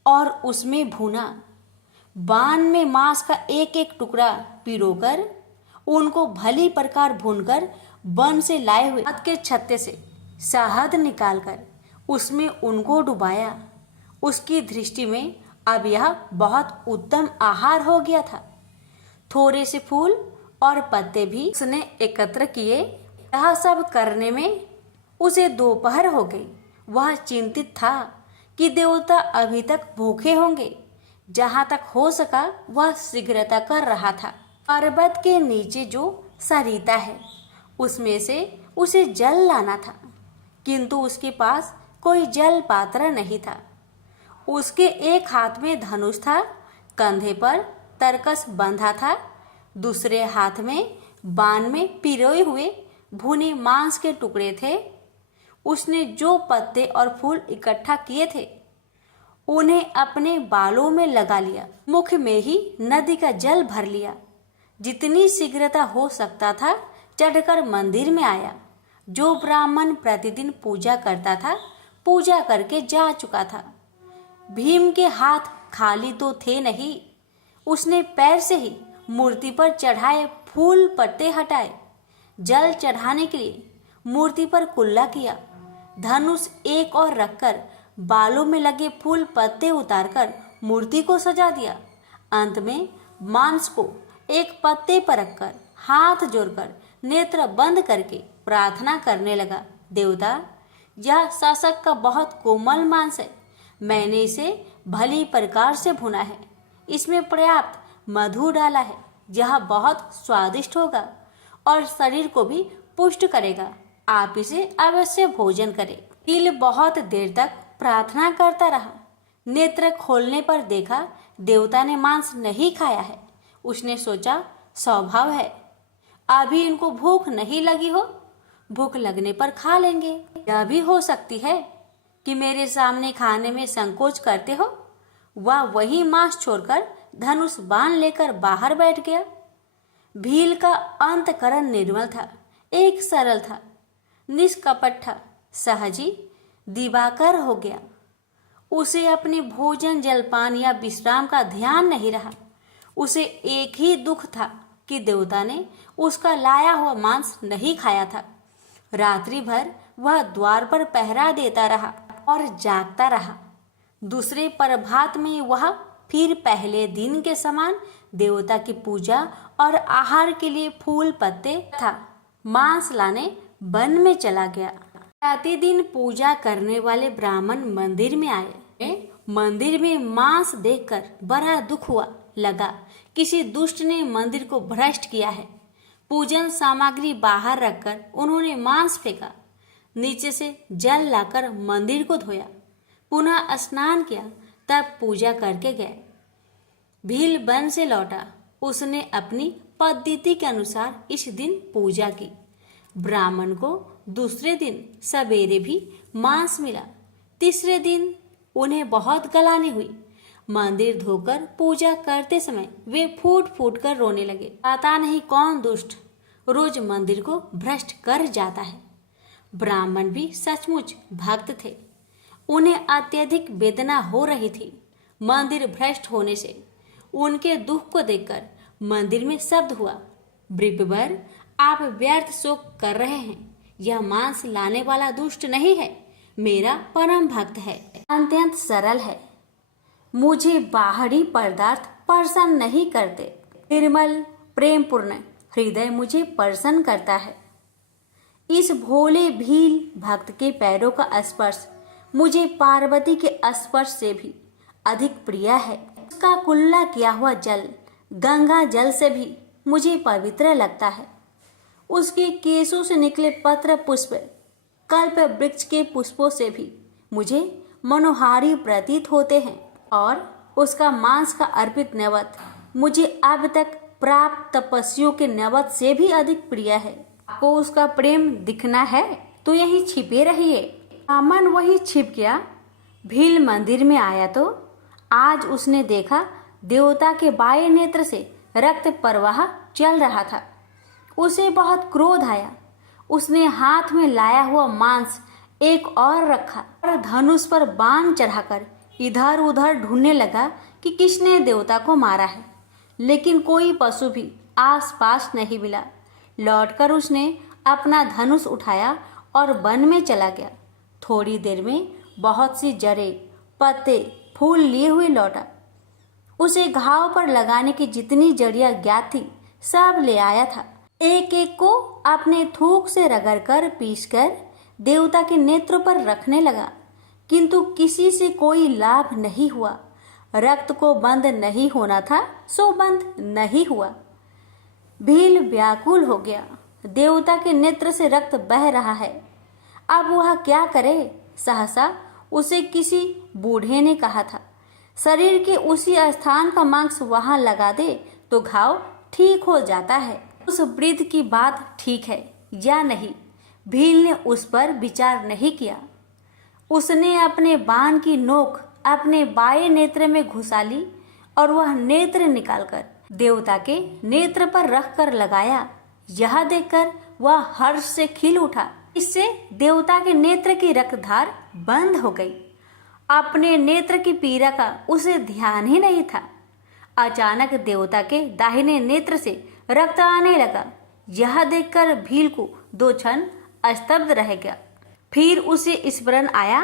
और उसमें भुना। बाण में मांस का एक एक टुकड़ा पिरोकर उनको भली प्रकार भूनकर वन से लाए हुए हाथ के छत्ते से शहद निकालकर उसमें उनको डुबाया। उसकी दृष्टि में अब यह बहुत उत्तम आहार हो गया था। थोड़े से फूल और पत्ते भी उसने एकत्र किए। यह सब करने में उसे दोपहर हो गई। वह चिंतित था कि देवता अभी तक भूखे होंगे। जहाँ तक हो सका वह शीघ्रता कर रहा था। पर्वत के नीचे जो सरिता है उसमें से उसे जल लाना था, किंतु उसके पास कोई जल पात्र नहीं था। उसके एक हाथ में धनुष था, कंधे पर तरकस बंधा था, दूसरे हाथ में बाण में पिरोए हुए भुने मांस के टुकड़े थे। उसने जो पत्ते और फूल इकट्ठा किए थे उन्हें अपने बालों में लगा लिया। मुख में ही नदी का जल भर लिया। जितनी शीघ्रता हो सकता था चढ़कर मंदिर में आया। जो ब्राह्मण प्रतिदिन पूजा करता था पूजा करके जा चुका था। भीम के हाथ खाली तो थे नहीं। उसने पैर से ही मूर्ति पर चढ़ाए फूल पत्ते हटाए। जल चढ़ाने के लिए मूर्ति पर कुल्ला किया। धनुष एक और रखकर बालों में लगे फूल पत्ते उतारकर मूर्ति को सजा दिया। अंत में मांस को एक पत्ते पर रखकर हाथ जोड़कर नेत्र बंद करके प्रार्थना करने लगा, देवता, यह शशक का बहुत कोमल मांस है। मैंने इसे भली प्रकार से भुना है। इसमें पर्याप्त मधु डाला है। यह बहुत स्वादिष्ट होगा और शरीर को भी पुष्ट करेगा। आप इसे अवश्य भोजन करें। भील बहुत देर तक प्रार्थना करता रहा। नेत्र खोलने पर देखा देवता ने मांस नहीं खाया है। उसने सोचा, स्वभाव है, अभी इनको भूख नहीं लगी हो, भूख लगने पर खा लेंगे। यह भी हो सकती है कि मेरे सामने खाने में संकोच करते हो। वह वही मांस छोड़कर धनुष बाण लेकर बाहर बैठ गया। भील का अंतकरण निर्मल था, एक सरल था, निष्कपट था, सहजी दिवाकर हो गया। उसे अपने भोजन जलपान या विश्राम का ध्यान नहीं रहा। उसे एक ही दुख था कि देवता ने उसका लाया हुआ मांस नहीं खाया था। रात्रि भर वह द्वार पर पहरा देता रहा और जागता रहा। दूसरे प्रभात में वह फिर पहले दिन के समान देवता की पूजा और आहार के लिए फूल पत्ते तथा मांस लाने वन में चला गया। प्रतिदिन पूजा करने वाले ब्राह्मण मंदिर में आए। मंदिर में मांस देखकर बड़ा दुख हुआ। लगा किसी दुष्ट ने मंदिर को भ्रष्ट किया है। पूजन सामग्री बाहर रखकर उन्होंने मांस फेंका। नीचे से जल लाकर मंदिर को धोया, पुनः स्नान किया, तब पूजा करके गए। भील वन से लौटा। उसने अपनी पद्धति के अनुसार इस दिन पूजा की। ब्राह्मण को दूसरे दिन सवेरे भी मांस मिला। तीसरे दिन उन्हें बहुत गलानी हुई। मंदिर धोकर पूजा करते समय वे फूट फूट कर रोने लगे। पता नहीं कौन दुष्ट रोज मंदिर को भ्रष्ट कर जाता है। ब्राह्मण भी सचमुच भक्त थे। उन्हें अत्यधिक वेदना हो रही थी मंदिर भ्रष्ट होने से। उनके दुख को देखकर मंदिर में शब्द हुआ, ब्रिपवर, आप व्यर्थ शोक कर रहे हैं। यह मांस लाने वाला दुष्ट नहीं है, मेरा परम भक्त है, अत्यंत सरल है। मुझे बाहरी पदार्थ प्रसन्न नहीं करते। निर्मल प्रेमपूर्ण हृदय मुझे प्रसन्न करता है। इस भोले भील भक्त के पैरों का स्पर्श मुझे पार्वती के स्पर्श से भी अधिक प्रिय है। उसका कुल्ला किया हुआ जल गंगा जल से भी मुझे पवित्र लगता है। उसके केसों से निकले पत्र पुष्प कल्प वृक्ष के पुष्पों से भी मुझे मनोहारी प्रतीत होते हैं, और उसका मांस का अर्पित नैवेद्य मुझे अब तक प्राप्त तपस्वियों के नैवेद्य से भी अधिक प्रिय है। आपको उसका प्रेम दिखना है तो यहीं छिपे रहिए। अमन वही छिप गया। भील मंदिर में आया तो आज उसने देखा देवता के बाएं नेत्र से रक्त प्रवाह चल रहा था। उसे बहुत क्रोध आया। उसने हाथ में लाया हुआ मांस एक और रखा और धनुष पर बाण चढ़ाकर इधर उधर ढूंढने लगा कि किसने देवता को मारा है, लेकिन कोई पशु भी आसपास नहीं मिला। लौटकर उसने अपना धनुष उठाया और वन में चला गया। थोड़ी देर में बहुत सी जड़ें, पत्ते, फूल लिए हुए लौटा। उसे घाव पर लगाने की जितनी जड़ियां ज्ञात थी सब ले आया था। एक एक को अपने थूक से रगड़कर पीसकर देवता के नेत्रों पर रखने लगा, किंतु किसी से कोई लाभ नहीं हुआ। रक्त को बंद नहीं होना था सो बंद नहीं हुआ। भील व्याकुल हो गया। देवता के नेत्र से रक्त बह रहा है, अब वह क्या करे। सहसा उसे किसी बूढ़े ने कहा था, शरीर के उसी स्थान का मांस वहां लगा दे तो घाव ठीक हो जाता है। उस वृद्ध की बात ठीक है या नहीं, भील ने उस पर विचार नहीं किया। उसने अपने बाण की नोक अपने बाएं नेत्र में घुसा ली और वह नेत्र निकालकर देवता के नेत्र पर रखकर लगाया। यह देखकर वह हर्ष से खिल उठा। इससे देवता के नेत्र की रक्तधार बंद हो गई। अपने नेत्र की पीड़ा का उसे ध्यान ही नहीं था। अचानक देवता के दाहिने नेत्र से रक्त आने लगा। यह देखकर भील को 2 क्षण स्तब्ध रह गया। फिर उसे स्मरण आया,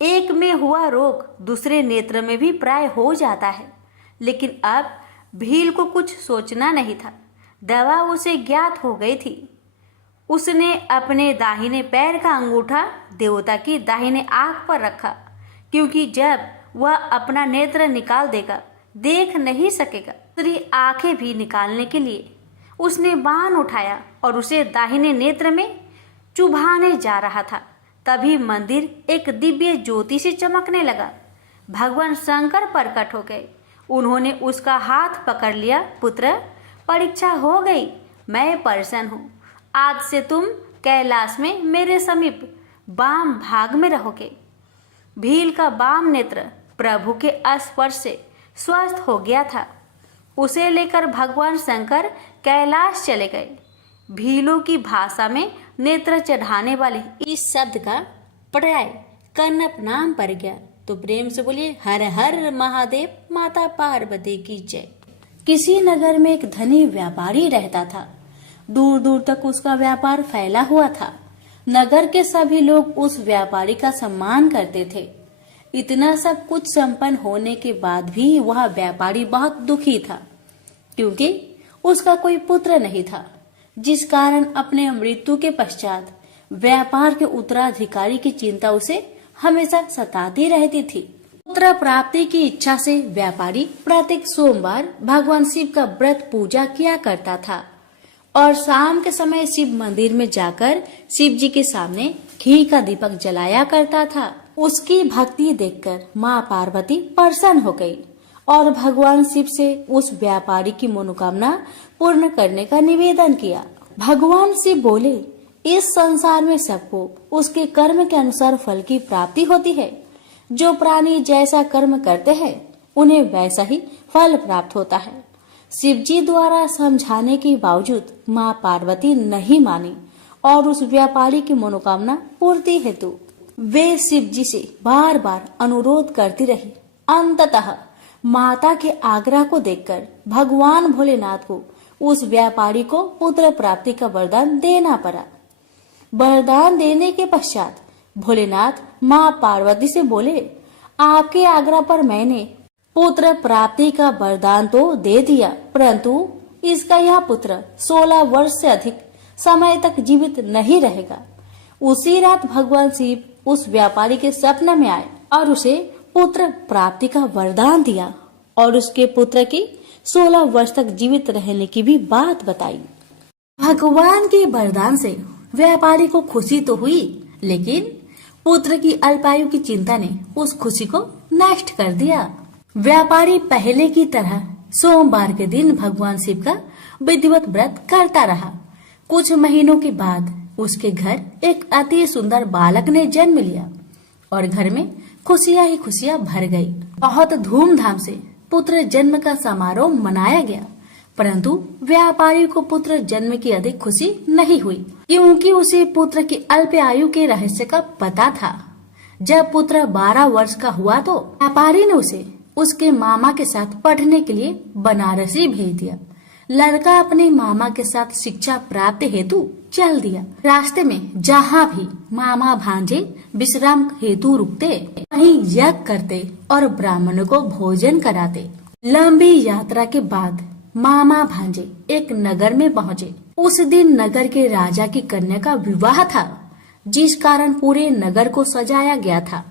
एक में हुआ रोग दूसरे नेत्र में भी प्राय हो जाता है। लेकिन अब भील को कुछ सोचना नहीं था, दवा उसे ज्ञात हो गई थी। उसने अपने दाहिने पैर का अंगूठा देवता की दाहिने आंख पर रखा, क्योंकि जब वह अपना नेत्र निकाल देगा देख नहीं सकेगा। दूसरी आंखें भी निकालने के लिए उसने बाण उठाया और उसे दाहिने नेत्र में चुभाने जा रहा था। तभी मंदिर एक दिव्य ज्योति से चमकने लगा। भगवान शंकर प्रकट हो गए। उन्होंने उसका हाथ पकड़ लिया। पुत्र, परीक्षा हो गई, मैं प्रसन्न हूँ। आज से तुम कैलाश में मेरे समीप वाम भाग में रहोगे। भील का वाम नेत्र प्रभु के स्पर्श से स्वस्थ हो गया था। उसे लेकर भगवान शंकर कैलाश चले गए। भीलू की भाषा में नेत्र चढ़ाने वाले इस शब्द का पर्याय कन्नप नाम पड़ गया। तो प्रेम से बोलिए हर हर महादेव, माता पार्वती की जय। किसी नगर में एक धनी व्यापारी रहता था। दूर दूर तक उसका व्यापार फैला हुआ था। नगर के सभी लोग उस व्यापारी का सम्मान करते थे। इतना सब कुछ संपन्न होने के बाद भी वह व्यापारी बहुत दुखी था, क्योंकि उसका कोई पुत्र नहीं था, जिस कारण अपने मृत्यु के पश्चात व्यापार के उत्तराधिकारी की चिंता उसे हमेशा सताती रहती थी। पुत्र प्राप्ति की इच्छा से व्यापारी प्रत्येक सोमवार भगवान शिव का व्रत पूजा किया करता था और शाम के समय शिव मंदिर में जाकर शिव जी के सामने घी का दीपक जलाया करता था। उसकी भक्ति देखकर माँ पार्वती प्रसन्न हो गई और भगवान शिव से उस व्यापारी की मनोकामना पूर्ण करने का निवेदन किया। भगवान शिव बोले, इस संसार में सबको उसके कर्म के अनुसार फल की प्राप्ति होती है। जो प्राणी जैसा कर्म करते हैं उन्हें वैसा ही फल प्राप्त होता है। शिव जी द्वारा समझाने के बावजूद माँ पार्वती नहीं मानी और उस व्यापारी की मनोकामना पूर्ति हेतु वे शिव जी से बार बार अनुरोध करती रही। अंततः माता के आग्रह को देखकर भगवान भोलेनाथ को उस व्यापारी को पुत्र प्राप्ति का वरदान देना पड़ा। वरदान देने के पश्चात भोलेनाथ माँ पार्वती से बोले, आपके आग्रह पर मैंने पुत्र प्राप्ति का वरदान तो दे दिया, परंतु इसका यह पुत्र 16 वर्ष से अधिक समय तक जीवित नहीं रहेगा। उसी रात भगवान शिव उस व्यापारी के सपने में आए और उसे पुत्र प्राप्ति का वरदान दिया और उसके पुत्र की 16 वर्ष तक जीवित रहने की भी बात बताई। भगवान के वरदान से व्यापारी को खुशी तो हुई, लेकिन पुत्र की अल्पायु की चिंता ने उस खुशी को नष्ट कर दिया। व्यापारी पहले की तरह सोमवार के दिन भगवान शिव का विधिवत व्रत करता रहा। कुछ महीनों के बाद उसके घर एक अति सुंदर बालक ने जन्म लिया और घर में खुशियां ही खुशियां भर गई। बहुत धूमधाम से पुत्र जन्म का समारोह मनाया गया, परंतु व्यापारी को पुत्र जन्म की अधिक खुशी नहीं हुई, क्योंकि उसे पुत्र की अल्प आयु के रहस्य का पता था। जब पुत्र 12 वर्ष का हुआ तो व्यापारी ने उसे उसके मामा के साथ पढ़ने के लिए बनारसी भेज दिया। लड़का अपने मामा के साथ शिक्षा प्राप्त हेतु चल दिया। रास्ते में जहाँ भी मामा भांजे विश्राम हेतु रुकते, वहीं यज्ञ करते और ब्राह्मणों को भोजन कराते। लंबी यात्रा के बाद मामा भांजे एक नगर में पहुँचे। उस दिन नगर के राजा की कन्या का विवाह था, जिस कारण पूरे नगर को सजाया गया था।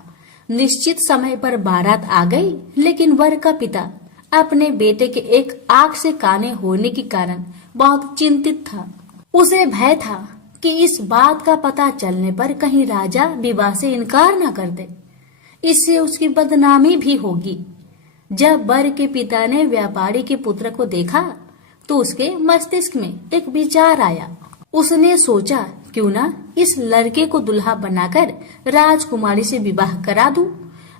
निश्चित समय पर बारात आ गई, लेकिन वर का पिता अपने बेटे के एक आंख से काने होने के कारण बहुत चिंतित था। उसे भय था कि इस बात का पता चलने पर कहीं राजा विवाह से इनकार न कर दे, इससे उसकी बदनामी भी होगी। जब वर के पिता ने व्यापारी के पुत्र को देखा तो उसके मस्तिष्क में एक विचार आया। उसने सोचा, क्यों ना इस लड़के को दुल्हा बनाकर राजकुमारी से विवाह करा दूं।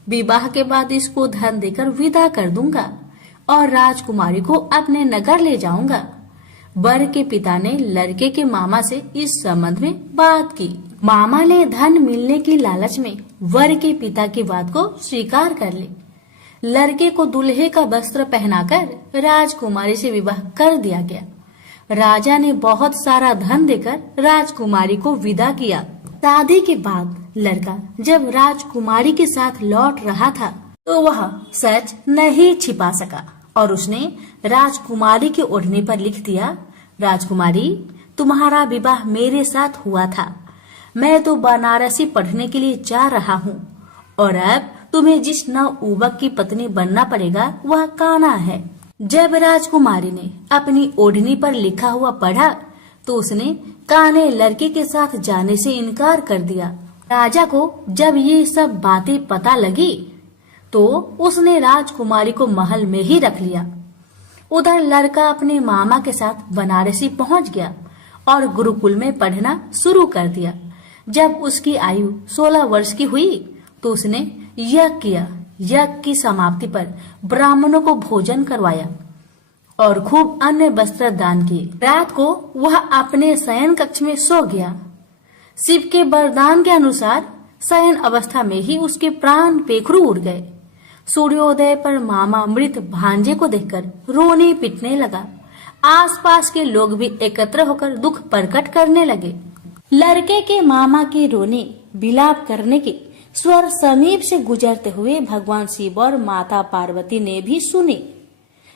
विवाह के बाद इसको धन देकर विदा कर दूंगा और राजकुमारी को अपने नगर ले जाऊंगा। वर के पिता ने लड़के के मामा से इस संबंध में बात की। मामा ने धन मिलने की लालच में वर के पिता की बात को स्वीकार कर ली। लड़के को दूल्हे का वस्त्र पहनाकर राजकुमारी से विवाह कर दिया गया। राजा ने बहुत सारा धन देकर राजकुमारी को विदा किया। शादी के बाद लड़का जब राजकुमारी के साथ लौट रहा था तो वह सच नहीं छिपा सका और उसने राजकुमारी की ओढ़नी पर लिख दिया, राजकुमारी, तुम्हारा विवाह मेरे साथ हुआ था। मैं तो बनारसी पढ़ने के लिए जा रहा हूँ और अब तुम्हें जिस नवयुवक की पत्नी बनना पड़ेगा वह कान्हा है। जब राजकुमारी ने अपनी ओढ़नी पर लिखा हुआ पढ़ा तो उसने कान्हे लड़के के साथ जाने से इनकार कर दिया। राजा को जब ये सब बातें पता लगी तो उसने राजकुमारी को महल में ही रख लिया। उधर लड़का अपने मामा के साथ बनारसी पहुंच गया और गुरुकुल में पढ़ना शुरू कर दिया। जब उसकी आयु 16 वर्ष की हुई तो उसने यज्ञ किया यज्ञ की समाप्ति पर ब्राह्मणों को भोजन करवाया और खूब अन्य वस्त्र दान किए। रात को वह अपने शयन कक्ष में सो गया। शिव के वरदान के अनुसार शयन अवस्था में ही उसके प्राण पेखरू उड़ गए। सूर्योदय पर मामा मृत भांजे को देखकर रोने पिटने लगा। आसपास के लोग भी एकत्र होकर दुख प्रकट करने लगे। लड़के के मामा के रोने विलाप करने के स्वर समीप से गुजरते हुए भगवान शिव और माता पार्वती ने भी सुने।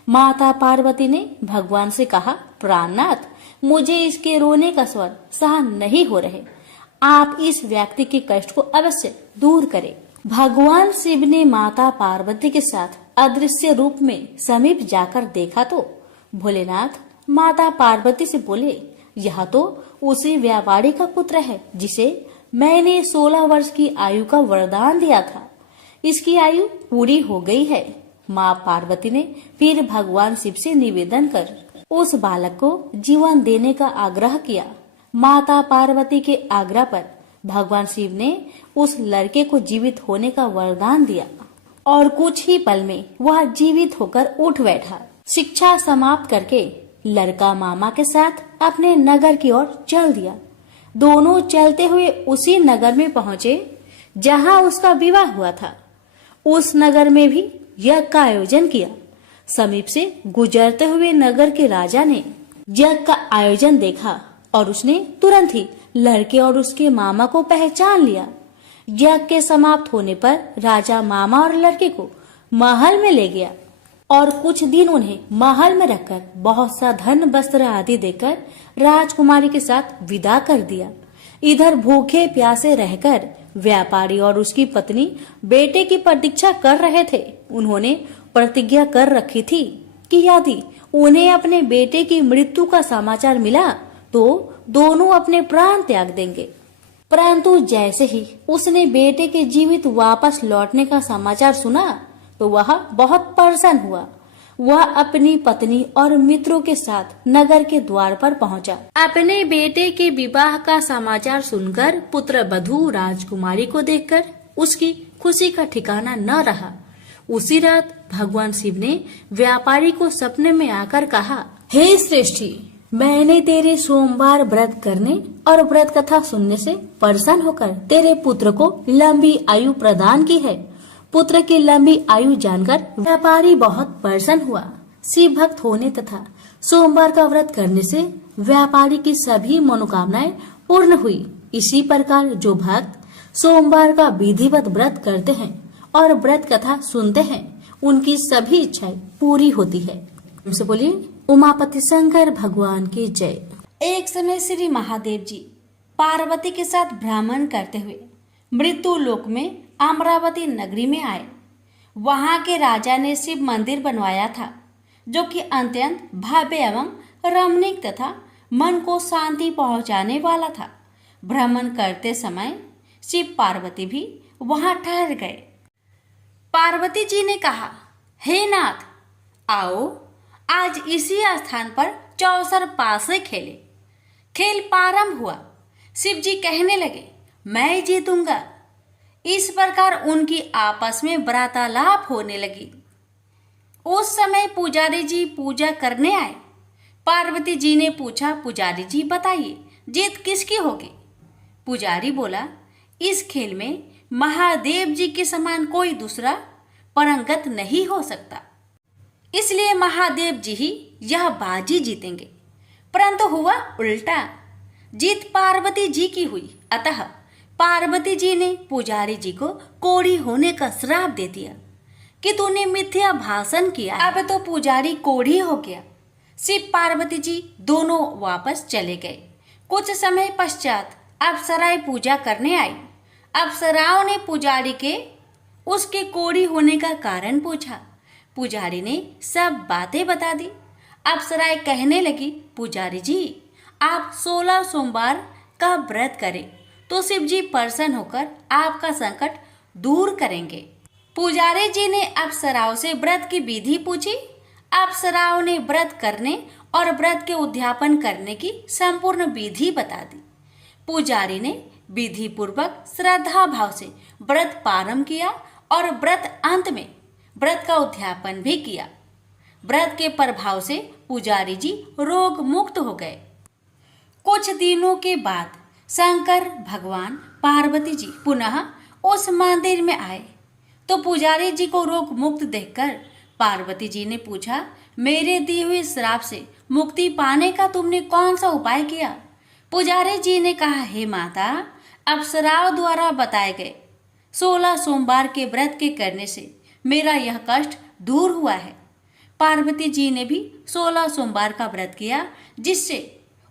माता पार्वती ने भगवान से कहा, प्राणनाथ, मुझे इसके रोने का स्वर सहन नहीं हो रहे, आप इस व्यक्ति के कष्ट को अवश्य दूर करें। भगवान शिव ने माता पार्वती के साथ अदृश्य रूप में समीप जाकर देखा तो भोलेनाथ माता पार्वती से बोले, यह तो उसी व्यापारी का पुत्र है जिसे मैंने 16 वर्ष की आयु का वरदान दिया था। इसकी आयु पूरी हो गई है। माँ पार्वती ने फिर भगवान शिव से निवेदन कर उस बालक को जीवन देने का आग्रह किया। माता पार्वती के आग्रह पर भगवान शिव ने उस लड़के को जीवित होने का वरदान दिया और कुछ ही पल में वह जीवित होकर उठ बैठा। शिक्षा समाप्त करके लड़का मामा के साथ अपने नगर की ओर चल दिया। दोनों चलते हुए उसी नगर में पहुँचे जहाँ उसका विवाह हुआ था। उस नगर में भी यज्ञ का आयोजन किया। समीप से गुजरते हुए नगर के राजा ने यज्ञ का आयोजन देखा और उसने तुरंत ही लड़के और उसके मामा को पहचान लिया। यज्ञ के समाप्त होने पर राजा मामा और लड़के को महल में ले गया और कुछ दिन उन्हें महल में रखकर बहुत सा धन वस्त्र आदि देकर राजकुमारी के साथ विदा कर दिया। इधर भूखे प्यासे रहकर व्यापारी और उसकी पत्नी बेटे की प्रतीक्षा कर रहे थे। उन्होंने प्रतिज्ञा कर रखी थी कि यदि उन्हें अपने बेटे की मृत्यु का समाचार मिला तो दोनों अपने प्राण त्याग देंगे। परंतु जैसे ही उसने बेटे के जीवित वापस लौटने का समाचार सुना तो वह बहुत परेशान हुआ। वह अपनी पत्नी और मित्रों के साथ नगर के द्वार पर पहुंचा। अपने बेटे के विवाह का समाचार सुनकर पुत्र वधू राजकुमारी को देखकर उसकी खुशी का ठिकाना न रहा। उसी रात भगवान शिव ने व्यापारी को सपने में आकर कहा, हे श्रेष्ठी, मैंने तेरे सोमवार व्रत करने और व्रत कथा सुनने से प्रसन्न होकर तेरे पुत्र को लंबी आयु प्रदान की है। पुत्र की लंबी आयु जानकर व्यापारी बहुत प्रसन्न हुआ। शिव भक्त होने तथा सोमवार का व्रत करने से व्यापारी की सभी मनोकामनाएं पूर्ण हुई। इसी प्रकार जो भक्त सोमवार का विधिवत व्रत करते हैं और व्रत कथा सुनते हैं, उनकी सभी इच्छाएं पूरी होती है। उनसे बोलिए उमापति शंकर भगवान की जय। एक समय श्री महादेव जी पार्वती के साथ भ्रमण करते हुए मृत्यु लोक में अमरावती नगरी में आए। वहां के राजा ने शिव मंदिर बनवाया था जो कि अत्यंत भव्य एवं रमणीक तथा मन को शांति पहुंचाने वाला था। भ्रमण करते समय शिव पार्वती भी वहां ठहर गए। पार्वती जी ने कहा, हे नाथ, आओ आज इसी स्थान पर चौसर पासे खेले। खेल प्रारंभ हुआ। शिव जी कहने लगे, मैं जीतूंगा। इस प्रकार उनकी आपस में वार्तालाप होने लगी। उस समय पुजारी जी पूजा करने आए। पार्वती जी ने पूछा, पुजारी जी बताइए जीत किसकी होगी? पुजारी बोला, इस खेल में महादेव जी के समान कोई दूसरा परंगत नहीं हो सकता, इसलिए महादेव जी ही यह बाजी जीतेंगे। परंतु हुआ उल्टा, जीत पार्वती जी की हुई। अतः पार्वती जी ने पुजारी जी को कोढ़ी होने का श्राप दे दिया कि तूने मिथ्या भाषण किया। अब तो पुजारी कोढ़ी हो गया। शिव पार्वती जी दोनों वापस चले गए। कुछ समय पश्चात अप्सराएं पूजा करने आई। अप्सराओं ने पुजारी के उसके कोढ़ी होने का कारण पूछा। पुजारी ने सब बातें बता दी। अप्सराएं कहने लगी, पुजारी जी आप 16 सोमवार का व्रत करें तो शिव जी प्रसन्न होकर आपका संकट दूर करेंगे। पुजारी जी ने अप्सराओं से व्रत की विधि पूछी। अप्सराओं ने व्रत करने और व्रत के उद्यापन करने की संपूर्ण विधि बता दी। पुजारी ने विधि पूर्वक श्रद्धा भाव से व्रत प्रारंभ किया और व्रत अंत में व्रत का उद्यापन भी किया। व्रत के प्रभाव से पुजारी जी रोग मुक्त हो गए। कुछ दिनों के बाद शंकर भगवान पार्वती जी पुनः उस मंदिर में आए तो पुजारी जी को रोग मुक्त देखकर पार्वती जी ने पूछा, मेरे दिए हुए श्राप से मुक्ति पाने का तुमने कौन सा उपाय किया? पुजारी जी ने कहा, हे माता, अप्सराओं द्वारा बताए गए 16 सोमवार के व्रत के करने से मेरा यह कष्ट दूर हुआ है। पार्वती जी ने भी 16 सोमवार का व्रत किया, जिससे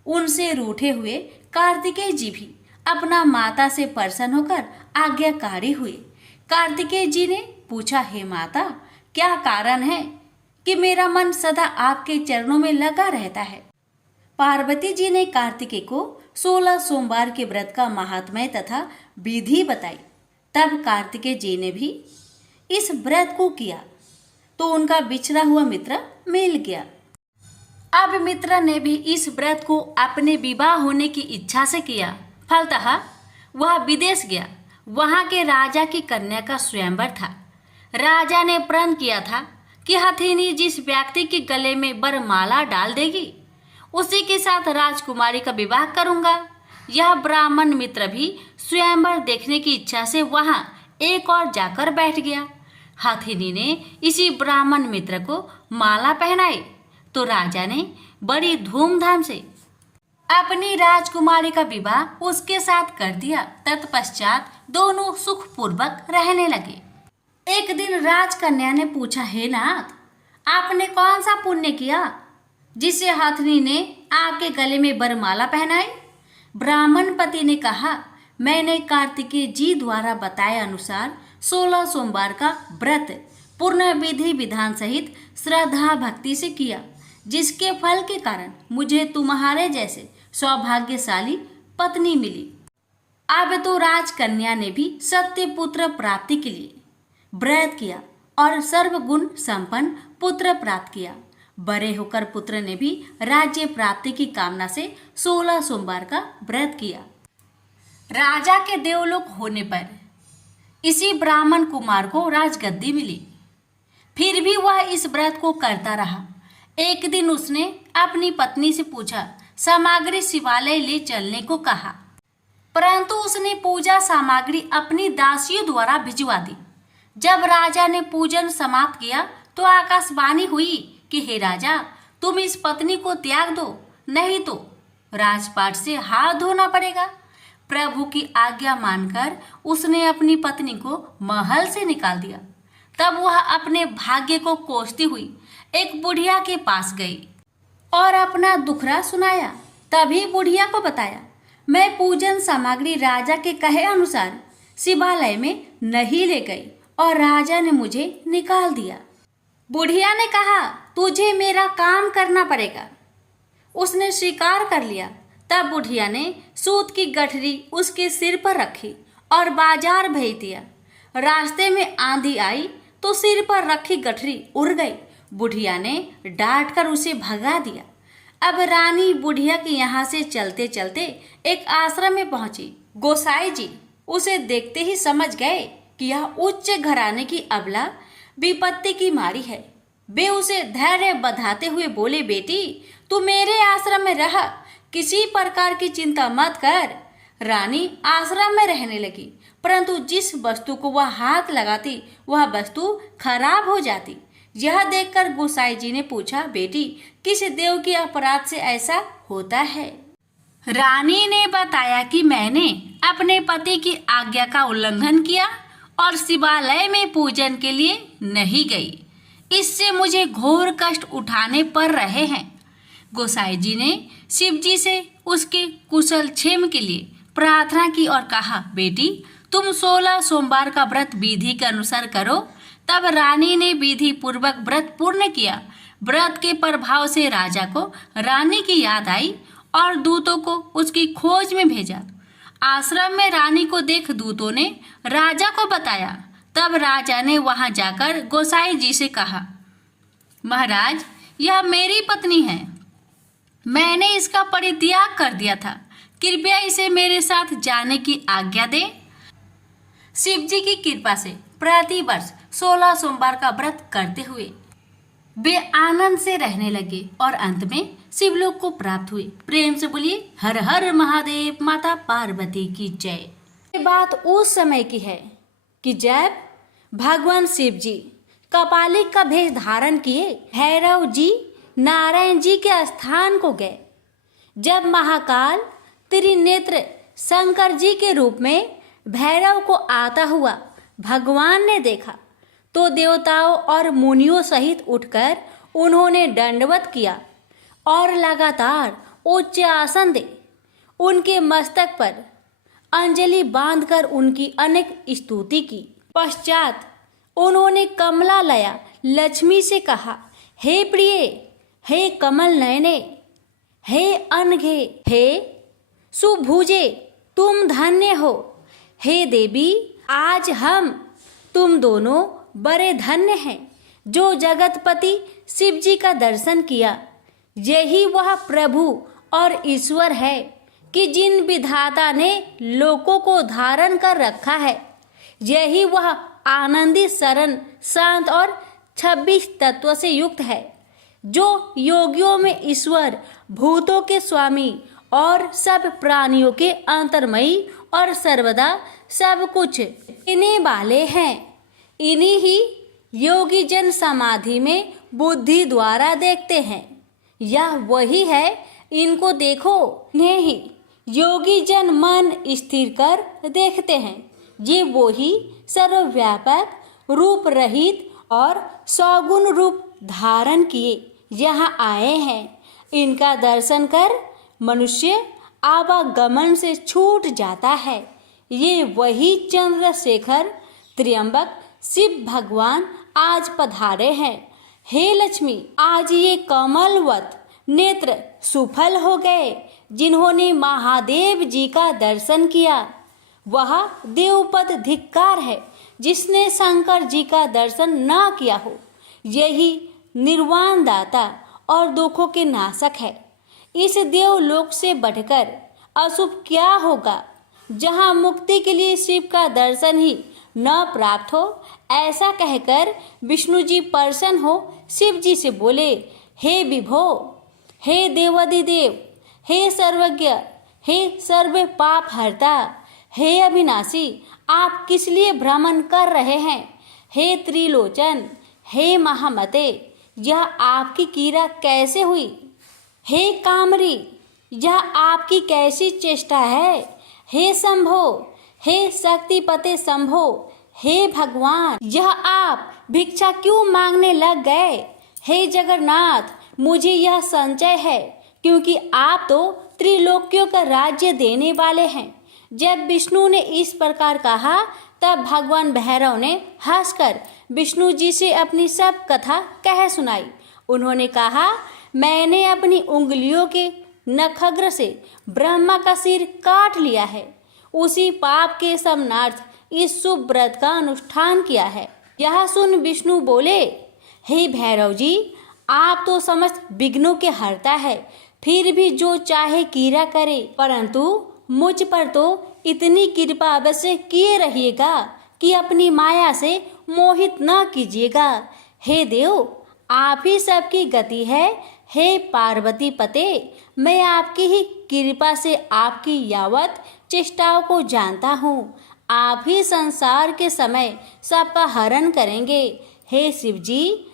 उनसे रूठे हुए कार्तिकेय जी भी अपना माता से प्रसन्न होकर आज्ञाकारी हुए। कार्तिकेय जी ने पूछा, हे माता, क्या कारण है कि मेरा मन सदा आपके चरणों में लगा रहता है? पार्वती जी ने कार्तिकेय को 16 सोमवार के व्रत का महात्म्य तथा विधि बताई। तब कार्तिकेय जी ने भी इस व्रत को किया तो उनका बिछड़ा हुआ मित्र मिल गया। अब मित्र ने भी इस व्रत को अपने विवाह होने की इच्छा से किया। फलतः वह विदेश गया। वहां के राजा की कन्या का स्वयंवर था। राजा ने प्रण किया था कि हथिनी जिस व्यक्ति के गले में वरमाला डाल देगी उसी के साथ राजकुमारी का विवाह करूंगा। यह ब्राह्मण मित्र भी स्वयंवर देखने की इच्छा से वहां एक और जाकर बैठ गया। हथिनी ने इसी ब्राह्मण मित्र को माला पहनाई तो राजा ने बड़ी धूमधाम से अपनी राजकुमारी का विवाह उसके साथ कर दिया। तत्पश्चात दोनों सुखपूर्वक रहने लगे। एक दिन राजकन्या ने पूछा, हे नाथ, आपने कौन सा पुण्य किया जिससे हथिनी ने आपके गले में वरमाला पहनाई? ब्राह्मण पति ने कहा, मैंने कार्तिकेय जी द्वारा बताए अनुसार 16 सोमवार का व्रत पूर्ण विधि विधान सहित श्रद्धा भक्ति से किया, जिसके फल के कारण मुझे तुम्हारे जैसे सौभाग्यशाली पत्नी मिली। अब तो राजकन्या ने भी सत्य पुत्र प्राप्ति के लिए व्रत किया और सर्वगुण संपन्न पुत्र प्राप्त किया। बड़े होकर पुत्र ने भी राज्य प्राप्ति की कामना से 16 सोमवार का व्रत किया। राजा के देवलोक होने पर इसी ब्राह्मण कुमार को राजगद्दी मिली। फिर भी वह इस व्रत को करता रहा। एक दिन उसने अपनी पत्नी से पूछा, सामग्री शिवालय ले चलने को कहा, परंतु उसने पूजा सामग्री अपनी दासियों द्वारा भिजवा दी। जब राजा ने पूजन समाप्त किया तो आकाशवाणी हुई कि हे राजा, तुम इस पत्नी को त्याग दो, नहीं तो राजपाट से हाथ धोना पड़ेगा। प्रभु की आज्ञा मानकर उसने अपनी पत्नी को महल से निकाल दिया। तब वह अपने भाग्य को कोसती हुई एक बुढ़िया के पास गई और अपना दुखड़ा सुनाया। तभी बुढ़िया को बताया, मैं पूजन सामग्री राजा के कहे अनुसार शिवालय में नहीं ले गई और राजा ने मुझे निकाल दिया। बुढ़िया ने कहा, तुझे मेरा काम करना पड़ेगा। उसने स्वीकार कर लिया। तब बुढ़िया ने सूत की गठरी उसके सिर पर रखी और बाजार भेज दिया। रास्ते में आंधी आई तो सिर पर रखी गठरी उड़ गई। बुढ़िया ने डांट कर उसे भगा दिया। अब रानी बुढ़िया के यहाँ से चलते चलते एक आश्रम में पहुंची। गोसाई जी उसे देखते ही समझ गए कि यह उच्च घराने की अबला विपत्ति की मारी है। वे उसे धैर्य बधाते हुए बोले, बेटी, तू मेरे आश्रम में रह, किसी प्रकार की चिंता मत कर। रानी आश्रम में रहने लगी, परंतु जिस वस्तु को वह हाथ लगाती वह वस्तु खराब हो जाती। यह देखकर गोसाई जी ने पूछा, बेटी, किस देव के अपराध से ऐसा होता है? रानी ने बताया कि मैंने अपने पति की आज्ञा का उल्लंघन किया और शिवालय में पूजन के लिए नहीं गई। इससे मुझे घोर कष्ट उठाने पड़ रहे हैं। गोसाई जी ने शिव जी से उसके कुशल क्षेम के लिए प्रार्थना की और कहा, बेटी, तुम 16 सोमवार का व्रत विधि के अनुसार करो। तब रानी ने विधि पूर्वक व्रत पूर्ण किया। व्रत के प्रभाव से राजा को रानी की याद आई और दूतों को उसकी खोज में भेजा। आश्रम में रानी को देख दूतों ने राजा को बताया। तब राजा ने वहां जाकर गोसाई जी से कहा, महाराज, यह मेरी पत्नी है। मैंने इसका परित्याग कर दिया था, कृपया इसे मेरे साथ जाने की आज्ञा दें। शिव जी की कृपा से प्रतिवर्ष 16 सोमवार का व्रत करते हुए वे आनंद से रहने लगे और अंत में शिवलोक को प्राप्त हुए। प्रेम से बोलिए हर हर महादेव, माता पार्वती की जय। ये बात उस समय की है कि जब भगवान शिव जी कपालिक का भेष धारण किए भैरव जी नारायण जी के स्थान को गए। जब महाकाल त्रिनेत्र शंकर जी के रूप में भैरव को आता हुआ भगवान ने देखा तो देवताओं और मुनियों सहित उठकर उन्होंने दंडवत किया और लगातार उच्च आसन दे उनके मस्तक पर अंजलि बांधकर उनकी अनेक स्तुति की। पश्चात उन्होंने कमला लया लक्ष्मी से कहा, हे प्रिय, हे कमल नयने, हे अनघे, हे सुभुजे, तुम धन्य हो। हे देवी, आज हम तुम दोनों बड़े धन्य हैं जो जगतपति शिव जी का दर्शन किया। यही वह प्रभु और ईश्वर है कि जिन विधाता ने लोकों को धारण कर रखा है। यही वह आनंदी, सरल, शांत और 26 तत्व से युक्त है जो योगियों में ईश्वर, भूतों के स्वामी और सब प्राणियों के अंतर्मयी और सर्वदा सब कुछ इन्हीं वाले हैं। इन्हीं ही योगी जन समाधि में बुद्धि द्वारा देखते हैं। यह वही है, इनको देखो। इन्हें ही योगी जन मन स्थिर कर देखते हैं। ये वो ही सर्वव्यापक, रूप रहित और सौगुण रूप धारण किए यहाँ आए हैं। इनका दर्शन कर मनुष्य आवागमन से छूट जाता है। ये वही चंद्रशेखर त्र्यंबक शिव भगवान आज पधारे हैं। हे लक्ष्मी, आज ये कमलवत नेत्र सुफल हो गए जिन्होंने महादेव जी का दर्शन किया। वह देवपद धिक्कार है जिसने शंकर जी का दर्शन न किया हो। यही निर्वाण दाता और दुखों के नाशक है। इस देवलोक से बढ़कर अशुभ क्या होगा जहाँ मुक्ति के लिए शिव का दर्शन ही न प्राप्त हो। ऐसा कहकर विष्णु जी प्रसन्न हो शिव जी से बोले, हे विभो, हे देवाधिदेव, हे सर्वज्ञ, हे सर्व पाप हरता, हे अविनाशी, आप किस लिए भ्रमण कर रहे हैं। हे त्रिलोचन, हे महामते, यह आपकी कीड़ा कैसे हुई। हे कामरी, यह आपकी कैसी चेष्टा है। हे शंभो, हे शक्तिपते शंभो, हे भगवान, यह आप भिक्षा क्यों मांगने लग गए। हे जगन्नाथ, मुझे यह संचय है क्योंकि आप तो त्रिलोकियों का राज्य देने वाले हैं। जब विष्णु ने इस प्रकार कहा तब भगवान भैरव ने हंसकर विष्णु जी से अपनी सब कथा कह सुनाई। उन्होंने कहा, मैंने अपनी उंगलियों के नखग्र से ब्रह्मा का सिर काट लिया है। उसी पाप के शमनार्थ इस शुभ व्रत का अनुष्ठान किया है। यह सुन विष्णु बोले, हे भैरव जी, आप तो समस्त विघ्नों के हरता है, फिर भी जो चाहे कीरा करे, परंतु मुझ पर तो इतनी कृपा अवश्य किए रहिएगा कि अपनी माया से मोहित न कीजिएगा। हे देव, आप ही सबकी गति है। हे पार्वती पते, मैं आपकी ही कृपा से आपकी यावत चेष्टाओं को जानता हूँ। आप ही संसार के समय सबका हरण करेंगे। हे शिव जी,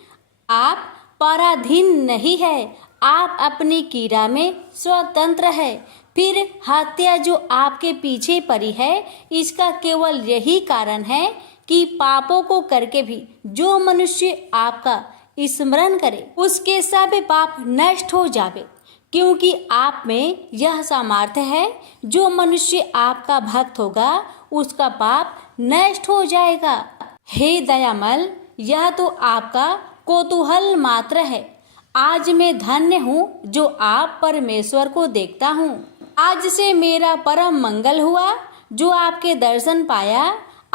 आप पराधीन नहीं है, आप अपनी कीड़ा में स्वतंत्र है। फिर हत्या जो आपके पीछे पड़ी है, इसका केवल यही कारण है कि पापों को करके भी जो मनुष्य आपका स्मरण करे उसके सब पाप नष्ट हो जावे, क्योंकि आप में यह सामर्थ्य है। जो मनुष्य आपका भक्त होगा उसका पाप नष्ट हो जाएगा। हे दयामल, यह तो आपका कौतूहल मात्र है। आज मैं धन्य हूँ जो आप परमेश्वर को देखता हूँ। आज से मेरा परम मंगल हुआ जो आपके दर्शन पाया।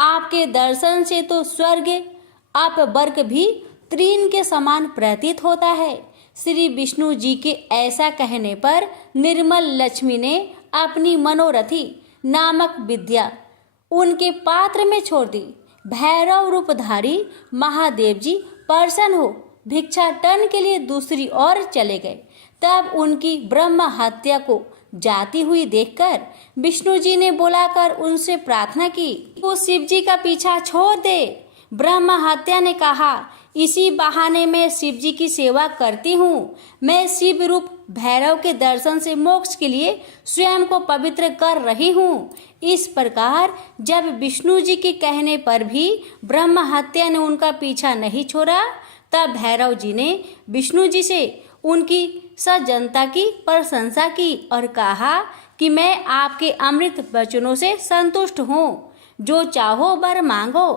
आपके दर्शन से तो स्वर्ग अपवर्ग भी तृण के समान प्रतीत होता है। श्री विष्णु जी के ऐसा कहने पर निर्मल लक्ष्मी ने अपनी मनोरथी नामक विद्या उनके पात्र में छोड़ दी। भैरव रूपधारी महादेव जी प्रसन्न हो भिक्षाटन के लिए दूसरी ओर चले गए। तब उनकी ब्रह्म हत्या को जाती हुई देखकर विष्णु जी ने बुलाकर उनसे प्रार्थना की, वो शिव जी का पीछा छोड़ दे। ब्रह्म हत्या ने कहा, इसी बहाने मैं शिव जी की सेवा करती हूँ। मैं शिव रूप भैरव के दर्शन से मोक्ष के लिए स्वयं को पवित्र कर रही हूँ। इस प्रकार जब विष्णु जी के कहने पर भी ब्रह्म हत्या ने उनका पीछा नहीं छोड़ा, तब भैरव जी ने विष्णु जी से उनकी सज्जनता की प्रशंसा की और कहा कि मैं आपके अमृत वचनों से संतुष्ट हूँ। जो चाहो वर मांगो,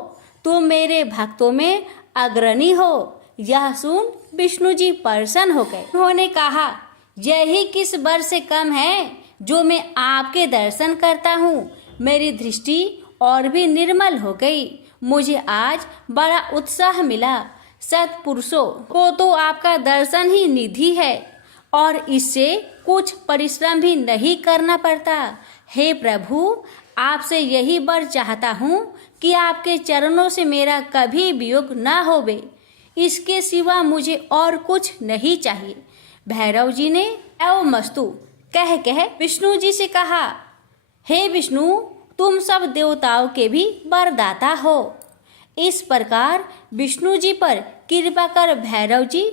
तुम मेरे भक्तों में अग्रणी हो। यह सुन विष्णु जी प्रसन्न हो गए। उन्होंने कहा, यही किस वर से कम है जो मैं आपके दर्शन करता हूँ। मेरी दृष्टि और भी निर्मल हो गई। मुझे आज बड़ा उत्साह मिला। सत्पुरुषों को तो आपका दर्शन ही निधि है और इससे कुछ परिश्रम भी नहीं करना पड़ता। हे प्रभु, आपसे यही वर चाहता हूँ कि आपके चरणों से मेरा कभी वियोग न होवे। इसके सिवा मुझे और कुछ नहीं चाहिए। भैरव जी ने एवमस्तु कह विष्णु जी से कहा, हे विष्णु, तुम सब देवताओं के भी वरदाता हो। इस प्रकार विष्णु जी पर कृपा कर भैरव जी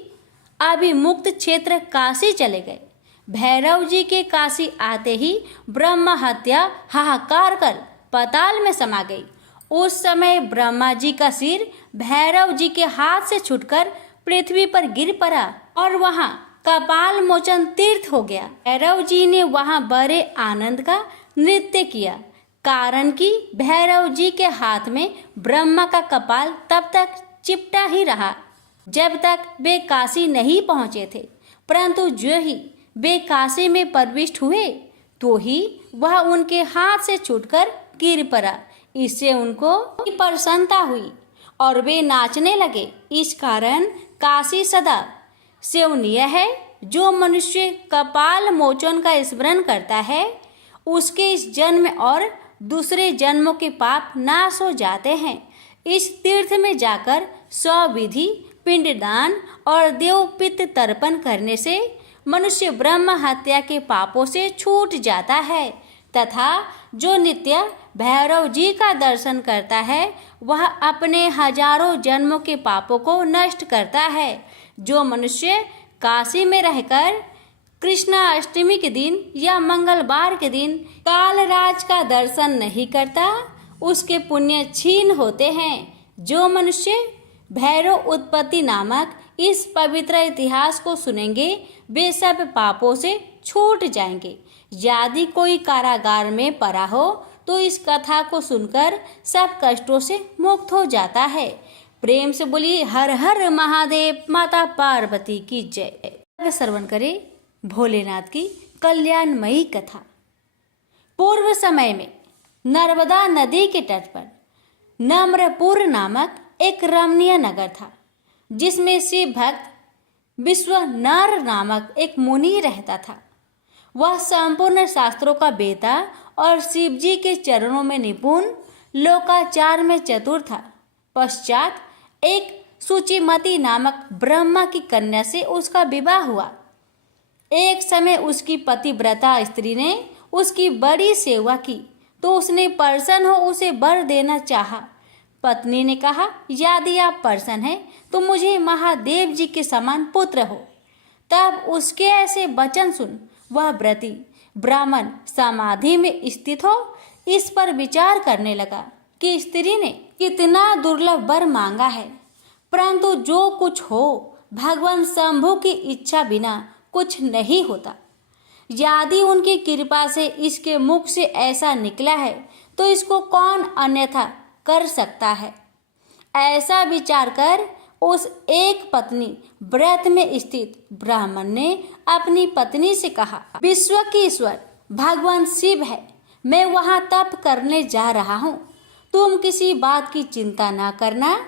अभिमुक्त क्षेत्र काशी चले गए। भैरव जी के काशी आते ही ब्रह्म हत्या हाहाकार कर पाताल में समा गई। उस समय ब्रह्मा जी का सिर भैरव जी के हाथ से छूटकर पृथ्वी पर गिर पड़ा और वहां कपाल मोचन तीर्थ हो गया। भैरव जी ने वहां बड़े आनंद का नृत्य किया, कारण कि भैरव जी के हाथ में ब्रह्मा का कपाल तब तक चिपटा ही रहा जब तक वे काशी नहीं पहुँचे थे। परंतु जो ही वे काशी में प्रविष्ट हुए तो ही वह उनके हाथ से छूटकर गिर पड़ा। इससे उनको प्रसन्नता हुई और वे नाचने लगे। इस कारण काशी सदा सेवनीय है। जो मनुष्य कपाल मोचन का स्मरण करता है, उसके इस जन्म और दूसरे जन्मों के पाप नाश हो जाते हैं। इस तीर्थ में जाकर स्वविधि पिंडदान और देवपित्त तर्पण करने से मनुष्य ब्रह्म हत्या के पापों से छूट जाता है तथा जो नित्य भैरव जी का दर्शन करता है, वह अपने हजारों जन्मों के पापों को नष्ट करता है। जो मनुष्य काशी में रहकर कृष्णाष्टमी के दिन या मंगलवार के दिन कालराज का दर्शन नहीं करता, उसके पुण्य क्षीण होते हैं। जो मनुष्य भैरव उत्पत्ति नामक इस पवित्र इतिहास को सुनेंगे, वे सब पापों से छूट जाएंगे। यदि कोई कारागार में पड़ा हो तो इस कथा को सुनकर सब कष्टों से मुक्त हो जाता है। प्रेम से बोलिए हर हर महादेव। माता पार्वती की जय। श्रवण करें भोलेनाथ की कल्याणमयी कथा। पूर्व समय में नर्मदा नदी के तट पर नम्रपुर नामक एक रमणीय नगर था, जिसमें शिव भक्त विश्वनर नामक एक मुनि रहता था। वह संपूर्ण शास्त्रों का बेता और शिव जी के चरणों में निपुण, लोकाचार में चतुर था। पश्चात एक सुचिमती नामक ब्रह्मा की कन्या से उसका विवाह हुआ। एक समय उसकी पतिव्रता स्त्री ने उसकी बड़ी सेवा की तो उसने प्रसन्न हो उसे वर देना चाहा। पत्नी ने कहा, यदि आप प्रसन्न हैं तो मुझे महादेव जी के समान पुत्र हो। तब उसके ऐसे वचन सुन वह व्रती ब्राह्मण समाधि में स्थित हो इस पर विचार करने लगा कि स्त्री ने कितना दुर्लभ वर मांगा है, परंतु जो कुछ हो भगवान शंभु की इच्छा बिना कुछ नहीं होता। यदि उनकी कृपा से इसके मुख से ऐसा निकला है तो इसको कौन अन्यथा कर सकता है। ऐसा विचार कर उस एक पत्नी व्रत में स्थित ब्राह्मण ने अपनी पत्नी से कहा, विश्व के ईश्वर भगवान शिव है, मैं वहां तप करने जा रहा हूँ, तुम किसी बात की चिंता ना करना।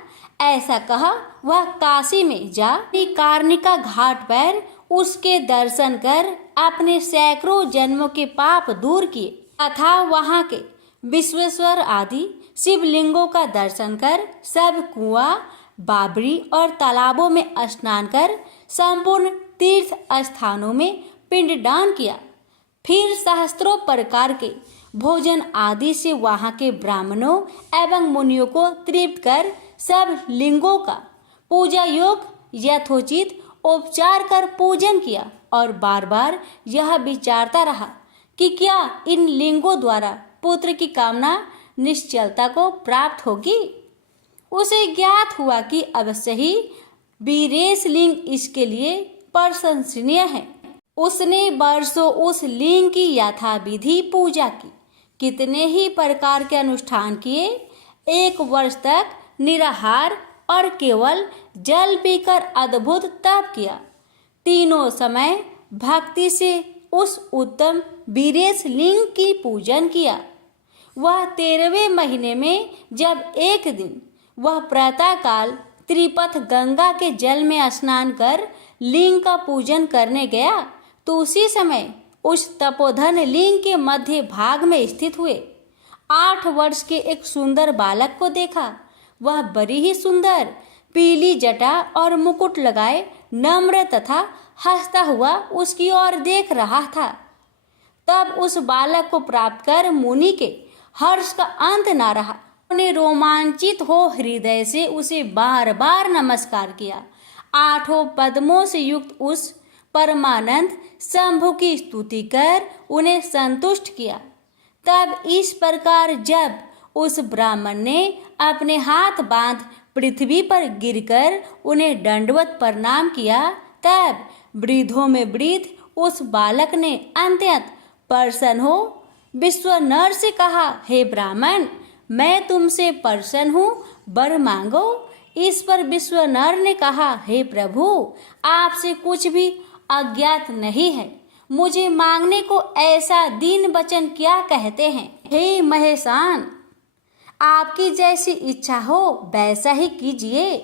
ऐसा कहा वह काशी में जा कार्णिका घाट पर उसके दर्शन कर अपने सैकड़ों जन्मों के पाप दूर किए तथा वहां के विश्वेश्वर आदि शिवलिंगों का दर्शन कर सब कुआं, बाबरी और तालाबों में स्नान कर संपूर्ण तीर्थ स्थानों में पिंडदान किया। फिर सहस्त्रों प्रकार के भोजन आदि से वहां के ब्राह्मणों एवं मुनियों को तृप्त कर सब लिंगों का पूजा योग यथोचित उपचार कर पूजन किया और बार बार यह विचारता रहा कि क्या इन लिंगों द्वारा पुत्र की कामना निश्चलता को प्राप्त होगी। उसे ज्ञात हुआ कि अवश्य ही वीरेश लिंग इसके लिए प्रशंसनीय है। उसने वर्षों उस लिंग की यथाविधि पूजा की, कितने ही प्रकार के अनुष्ठान किए, 1 वर्ष तक निराहार और केवल जल पीकर अद्भुत तप किया। तीनों समय भक्ति से उस उत्तम वीरेश लिंग की पूजन किया। वह 13वें महीने में जब एक दिन वह प्रातःकाल त्रिपथ गंगा के जल में स्नान कर लिंग का पूजन करने गया तो उसी समय उस तपोधन लिंग के मध्य भाग में स्थित हुए 8 वर्ष के एक सुंदर बालक को देखा। वह बड़ी ही सुंदर पीली जटा और मुकुट लगाए नम्र तथा हंसता हुआ उसकी ओर देख रहा था। तब उस बालक को प्राप्त कर मुनि के हर्ष का अंत न रहा। उन्हें रोमांचित हो हृदय से उसे बार बार नमस्कार किया। 8 पद्मों से युक्त उस परमानंद शंभु की स्तुति कर उन्हें संतुष्ट किया। तब इस प्रकार जब उस ब्राह्मण ने अपने हाथ बांध पृथ्वी पर गिरकर उन्हें दंडवत प्रणाम किया, तब वृद्धों में वृद्ध उस बालक ने अत्यंत प्रसन्न हो विश्वनर से कहा, हे ब्राह्मण, मैं तुमसे प्रसन्न हूँ, वर मांगो। इस पर विश्वनर ने कहा, हे प्रभु, आपसे कुछ भी अज्ञात नहीं है। मुझे मांगने को ऐसा दीन वचन क्या कहते हैं। हे महेशान, आपकी जैसी इच्छा हो वैसा ही कीजिए।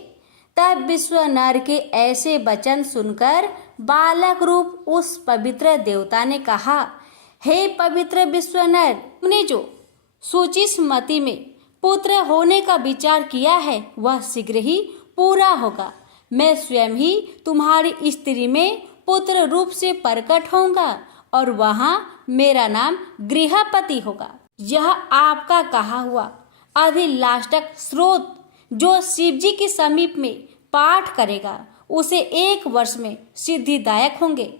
तब विश्वनर के ऐसे वचन सुनकर बालक रूप उस पवित्र देवता ने कहा, हे पवित्र विश्वनर, तुमने जो शुचिस्मति में पुत्र होने का विचार किया है वह शीघ्र ही पूरा होगा। मैं स्वयं ही तुम्हारी स्त्री में पुत्र रूप से प्रकट होऊंगा और वहां मेरा नाम गृहपति होगा। यह आपका कहा हुआ अभिलाषक स्रोत जो शिवजी के समीप में पाठ करेगा उसे 1 वर्ष में सिद्धिदायक होंगे।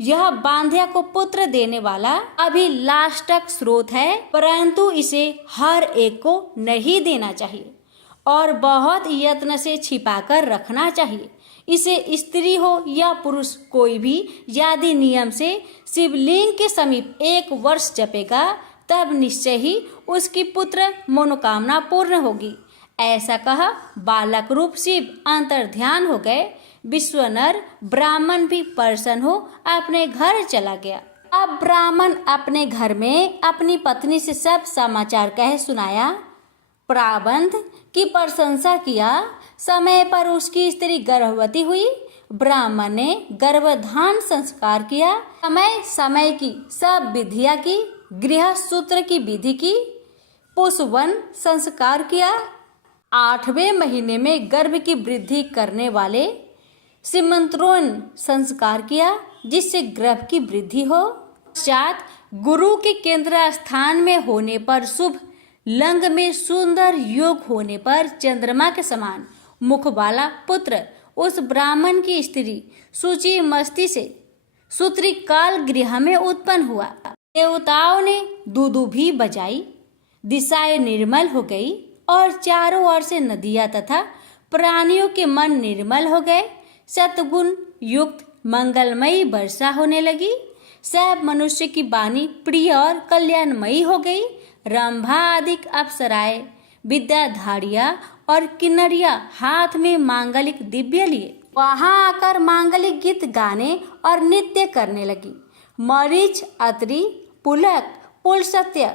यह बांध्या को पुत्र देने वाला अभिलाषक स्रोत है, परंतु इसे हर एक को नहीं देना चाहिए और बहुत यत्न से छिपाकर रखना चाहिए। इसे स्त्री हो या पुरुष कोई भी यदि नियम से शिवलिंग के समीप 1 वर्ष जपेगा तब निश्चय ही उसकी पुत्र मनोकामना पूर्ण होगी। ऐसा कहा बालक रूप शिव अंतर्ध्यान हो गए। विश्वनर ब्राह्मण भी प्रसन्न हो अपने घर चला गया। अब ब्राह्मण अपने घर में अपनी पत्नी से सब समाचार कह सुनाया, प्राबंध की प्रशंसा किया। समय पर उसकी स्त्री गर्भवती हुई। ब्राह्मण ने गर्भधान संस्कार किया। समय समय की सब विधियां की, गृह सूत्र की विधि की, पुष्पवन संस्कार किया। 8वें महीने में गर्भ की वृद्धि करने वाले सीमंत्रोण संस्कार किया जिससे गर्भ की वृद्धि हो। पश्चात गुरु के केंद्र स्थान में होने पर शुभ लंग में सुंदर योग होने पर चंद्रमा के समान मुख वाला पुत्र उस ब्राह्मण की स्त्री सूची मस्ती से सूत्री काल गृह में उत्पन्न हुआ। देवताओं ने दुदुभी बजाई, दिशाएं निर्मल हो गई और चारों ओर से नदियां तथा प्राणियों के मन निर्मल हो गए। सतगुण युक्त मंगलमयी वर्षा होने लगी। सब मनुष्य की वाणी प्रिय और कल्याणमयी हो गई। रंभा आदि अप्सराएं, विद्याधारियां और किन्नरियां हाथ में मांगलिक दिव्य लिए वहां आकर मांगलिक गीत गाने और नृत्य करने लगी। मरीच, अत्रि, पुलक, पुलस्त्य,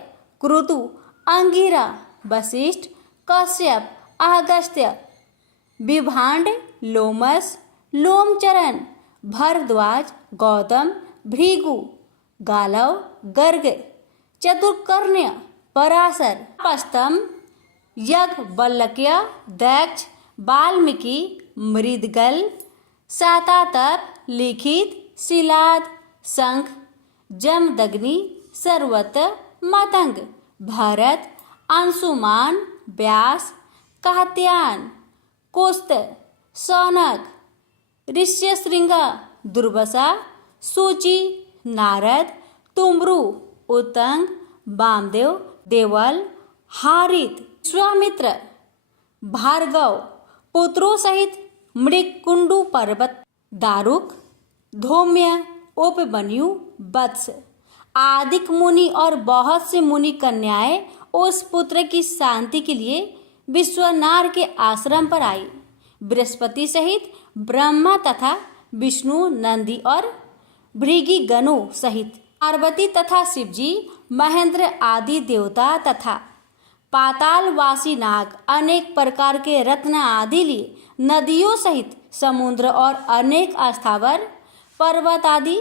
क्रतु, अंगिरा, वशिष्ठ, कश्यप, अगस्त्य, विभांड, लोमस, लोमचरण, भरद्वाज, गौतम, भृगु, गालव, गर्ग, चतुर्कर्ण्य, पराशर, पस्तम, याज्ञवल्क्य, दक्ष, वाल्मीकि, मृदगल, शातताप, लिखित, शिलाद, शंख, जमदग्नि, सर्वत, मतंग, भरत, अंशुमान, व्यास, कात्यायन, कुस्त, शौनक, ऋष्यशृंग, दुर्वासा, सूचि, नारद, तुम्ब्रु, उत्तंग, वामदेव, देवल, हारित, विश्वामित्र, भार्गव, पुत्रों सहित मृगकुंडु पर्वत, दारुक, धौम्य, उपमन्यु, वत्स, आदिक मुनि और बहुत से मुनि कन्याएं उस पुत्र की शांति के लिए विश्वनार के आश्रम पर आई। बृहस्पति सहित ब्रह्मा तथा विष्णु, नंदी और भृगि गणों सहित पार्वती तथा शिवजी, महेंद्र आदि देवता तथा पातालवासी नाग अनेक प्रकार के रत्न आदि लिए नदियों सहित समुद्र और अनेक स्थावर पर्वत आदि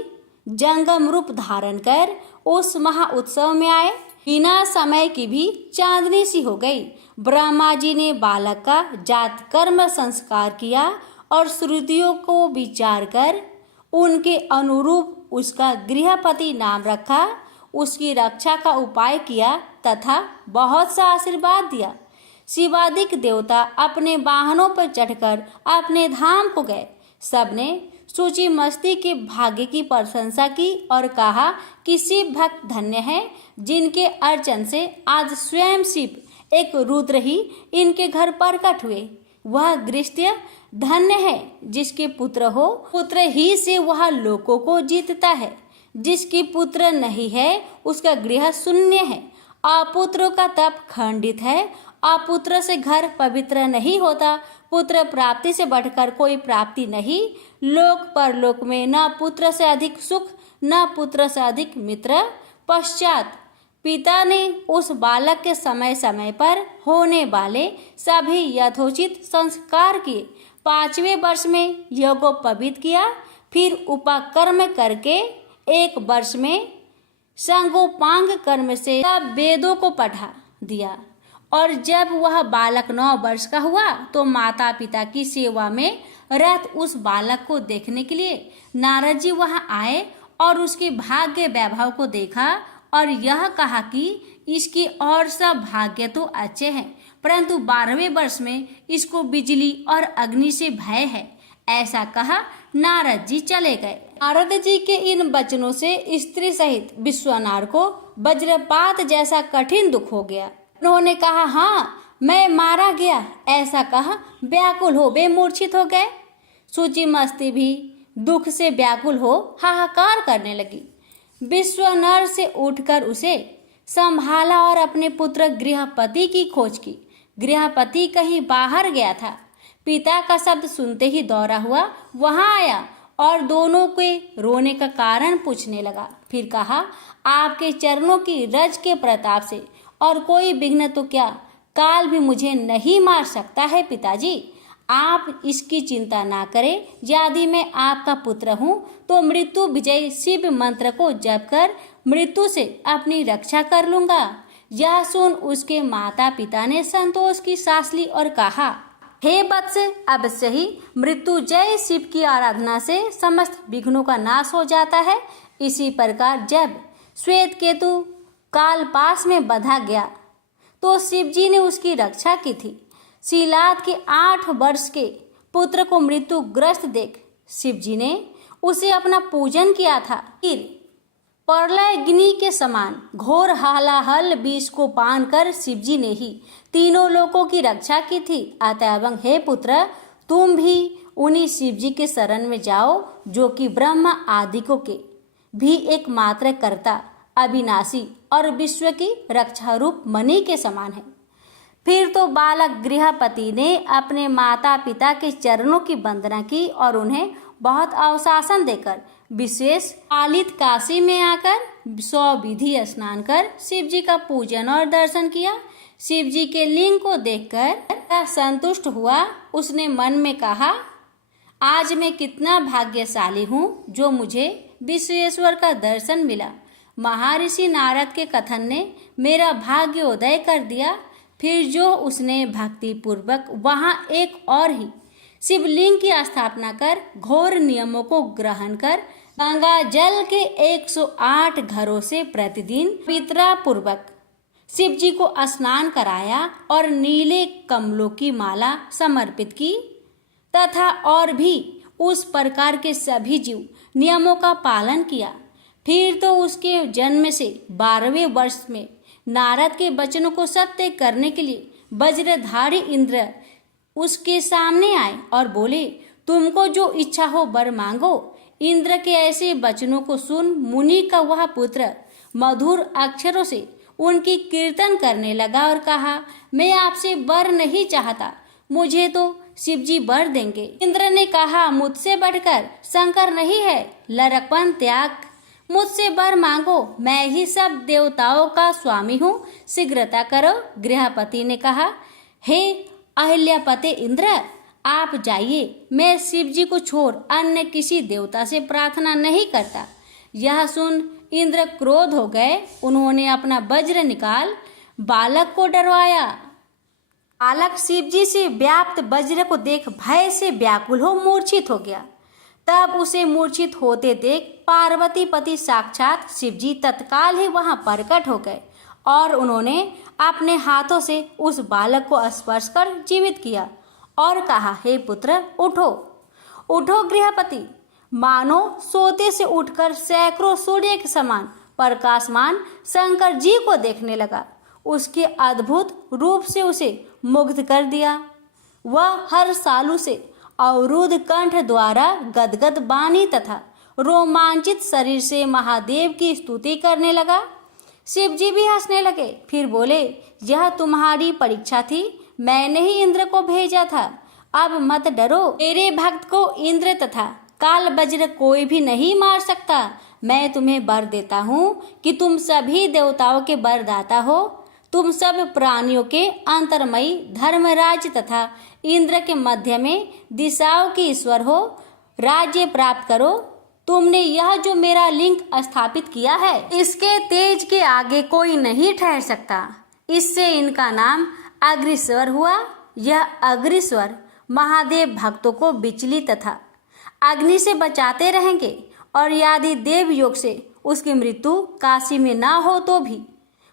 जंगम रूप धारण कर उस महाउत्सव में आए। बिना समय की भी चांदनी सी हो गई। ब्रह्मा जी ने बालक का जात कर्म संस्कार किया और श्रुतियों को विचार कर उनके अनुरूप उसका गृहपति नाम रखा, उसकी रक्षा का उपाय किया तथा बहुत सा आशीर्वाद दिया। शिवादिक देवता अपने वाहनों पर चढ़कर अपने धाम को गए। सबने सूची मस्ती के भाग्य की प्रशंसा की और कहा कि शिव भक्त धन्य है जिनके अर्चन से आज स्वयं शिव एक रुद्र ही इनके घर प्रकट हुए। वह गृहस्थ धन्य है जिसके पुत्र हो, पुत्र ही से वह लोकों को जीतता है। जिसकी पुत्र नहीं है उसका गृह शून्य है। अपुत्रों का तप खंडित है। अपुत्र से घर पवित्र नहीं होता। पुत्र प्राप्ति से बढ़कर कोई प्राप्ति नहीं। लोक परलोक में न पुत्र से अधिक सुख न पुत्र से अधिक मित्र। पश्चात पिता ने उस बालक के समय समय पर होने वाले सभी यथोचित संस्कार किए। 5वें वर्ष में यज्ञोपवीत किया। फिर उपकर्म करके 1 वर्ष में संगोपांग कर्म से सब वेदों को पढ़ा दिया। और जब वह बालक 9 वर्ष का हुआ तो माता पिता की सेवा में रत उस बालक को देखने के लिए नारद जी वहां आए और उसके भाग्य वैभव को देखा और यह कहा कि इसके और सब भाग्य तो अच्छे हैं, परंतु 12वें वर्ष में इसको बिजली और अग्नि से भय है। ऐसा कहा नारद जी चले गए। नारद जी के इन वचनों से स्त्री सहित विश्वनार को वज्रपात जैसा कठिन दुख हो गया। उन्होंने कहा, हाँ मैं मारा गया। ऐसा कहा व्याकुल हो वे मूर्छित हो गए। सूची मस्ती भी दुख से व्याकुल हो हाहाकार करने लगी। विश्वनर से उठकर उसे संभाला और अपने पुत्र गृहपति की खोज की। गृहपति कहीं बाहर गया था। पिता का शब्द सुनते ही दौड़ा हुआ वहां आया और दोनों के रोने का कारण पूछने लगा। फिर कहा, आपके चरणों की रज के प्रताप से और कोई विघ्न तो क्या काल भी मुझे नहीं मार सकता है पिताजी। आप इसकी चिंता ना करें। यदि मैं आपका पुत्र हूँ तो मृत्यु विजय शिव मंत्र को जप कर मृत्यु से अपनी रक्षा कर लूंगा। यह सुन उसके माता पिता ने संतोष की सांस ली और कहा, हे वत्स, अवश्य ही मृत्यु जय शिव की आराधना से समस्त विघ्नों का नाश हो जाता है। इसी प्रकार जब श्वेत केतु काल पास में बंधा गया तो शिव जी ने उसकी रक्षा की थी। शीलाद के 8 वर्ष के पुत्र को मृत्यु ग्रस्त देख शिव जी ने उसे अपना पूजन किया था। फिर प्रलयग्नि के समान घोर हालाहल विष को पान कर शिव जी ने ही तीनों लोकों की रक्षा की थी। अतएव हे पुत्र, तुम भी उन्हीं शिव जी के शरण में जाओ जो कि ब्रह्मा आदिकों के भी एकमात्र कर्ता, अविनाशी और विश्व की रक्षा रूप मणि के समान है। फिर तो बालक गृहपति ने अपने माता पिता के चरणों की वंदना की और उन्हें बहुत अवशासन देकर विशेष पालित काशी में आकर स्वविधि स्नान कर शिव जी का पूजन और दर्शन किया। शिव जी के लिंग को देखकर संतुष्ट हुआ। उसने मन में कहा, आज मैं कितना भाग्यशाली हूँ जो मुझे विश्वेश्वर का दर्शन मिला। महर्षि नारद के कथन ने मेरा भाग्योदय कर दिया। फिर जो उसने भक्ति पूर्वक वहां एक और ही शिवलिंग की स्थापना कर घोर नियमों को ग्रहण कर गंगा जल के 108 घरों से प्रतिदिन पवित्रता पूर्वक शिव जी को स्नान कराया और नीले कमलों की माला समर्पित की तथा और भी उस प्रकार के सभी जीव नियमों का पालन किया। फिर तो उसके जन्म से 12वें वर्ष में नारद के वचनों को सत्य करने के लिए वज्रधारी इंद्र उसके सामने आए और बोले, तुमको जो इच्छा हो वर मांगो। इंद्र के ऐसे वचनों को सुन मुनि का वह पुत्र मधुर अक्षरों से उनकी कीर्तन करने लगा और कहा, मैं आपसे वर नहीं चाहता, मुझे तो शिव जी वर देंगे। इंद्र ने कहा, मुझसे बढ़कर शंकर नहीं है, लड़कपन त्याग, मुझसे वर मांगो, मैं ही सब देवताओं का स्वामी हूँ, शीघ्रता करो। गृहपति ने कहा, हे अहिल्यापते इंद्र, आप जाइए, मैं शिव जी को छोड़ अन्य किसी देवता से प्रार्थना नहीं करता। यह सुन इंद्र क्रोध हो गए। उन्होंने अपना वज्र निकाल बालक को डरवाया। बालक शिव जी से व्याप्त वज्र को देख भय से व्याकुल हो मूर्छित हो गया। तब उसे मूर्छित होते देख पार्वती पति साक्षात शिव जी तत्काल ही वहां प्रकट हो गए और उन्होंने अपने हाथों से उस बालक को स्पर्श कर जीवित किया और कहा, हे पुत्र, उठो उठो गृहपति। मानो सोते से उठकर सैकड़ों सूर्य के समान प्रकाशमान शंकर जी को देखने लगा। उसके अद्भुत रूप से उसे मुग्ध कर दिया। वह हर सालू से अवरुद्ध कंठ द्वारा गदगद वाणी तथा रोमांचित शरीर से महादेव की स्तुति करने लगा। शिव जी भी हंसने लगे। फिर बोले, यह तुम्हारी परीक्षा थी, मैंने ही इंद्र को भेजा था, अब मत डरो। मेरे भक्त को इंद्र तथा काल वज्र कोई भी नहीं मार सकता। मैं तुम्हें वर देता हूँ कि तुम सभी देवताओं के वरदाता हो, तुम सब प्राणियों के अंतर्मयी धर्मराज तथा इंद्र के मध्य में दिशाओं के ईश्वर हो, राज्य प्राप्त करो। तुमने यह जो मेरा लिंग स्थापित किया है, इसके तेज के आगे कोई नहीं ठहर सकता। इससे इनका नाम अग्निस्वर हुआ। यह अग्निस्वर महादेव भक्तों को बिचली तथा अग्नि से बचाते रहेंगे और यदि देव योग से उसकी मृत्यु काशी में ना हो तो भी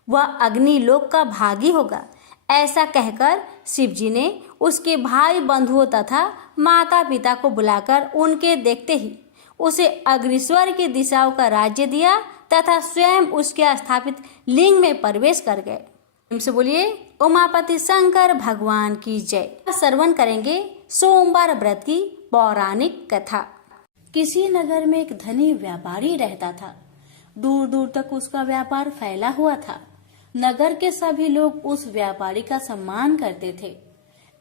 वह अग्नि लोक का भागी होगा। ऐसा कहकर शिव जी ने उसके भाई बंधुओं तथा माता पिता को बुलाकर उनके देखते ही उसे अग्निस्वर की दिशाओं का राज्य दिया तथा स्वयं उसके स्थापित लिंग में प्रवेश कर गए। से बोलिए उमापति शंकर भगवान की जय। श्रवण करेंगे सोमवार व्रत की पौराणिक कथा। किसी नगर में एक धनी व्यापारी रहता था। दूर दूर तक उसका व्यापार फैला हुआ था। नगर के सभी लोग उस व्यापारी का सम्मान करते थे।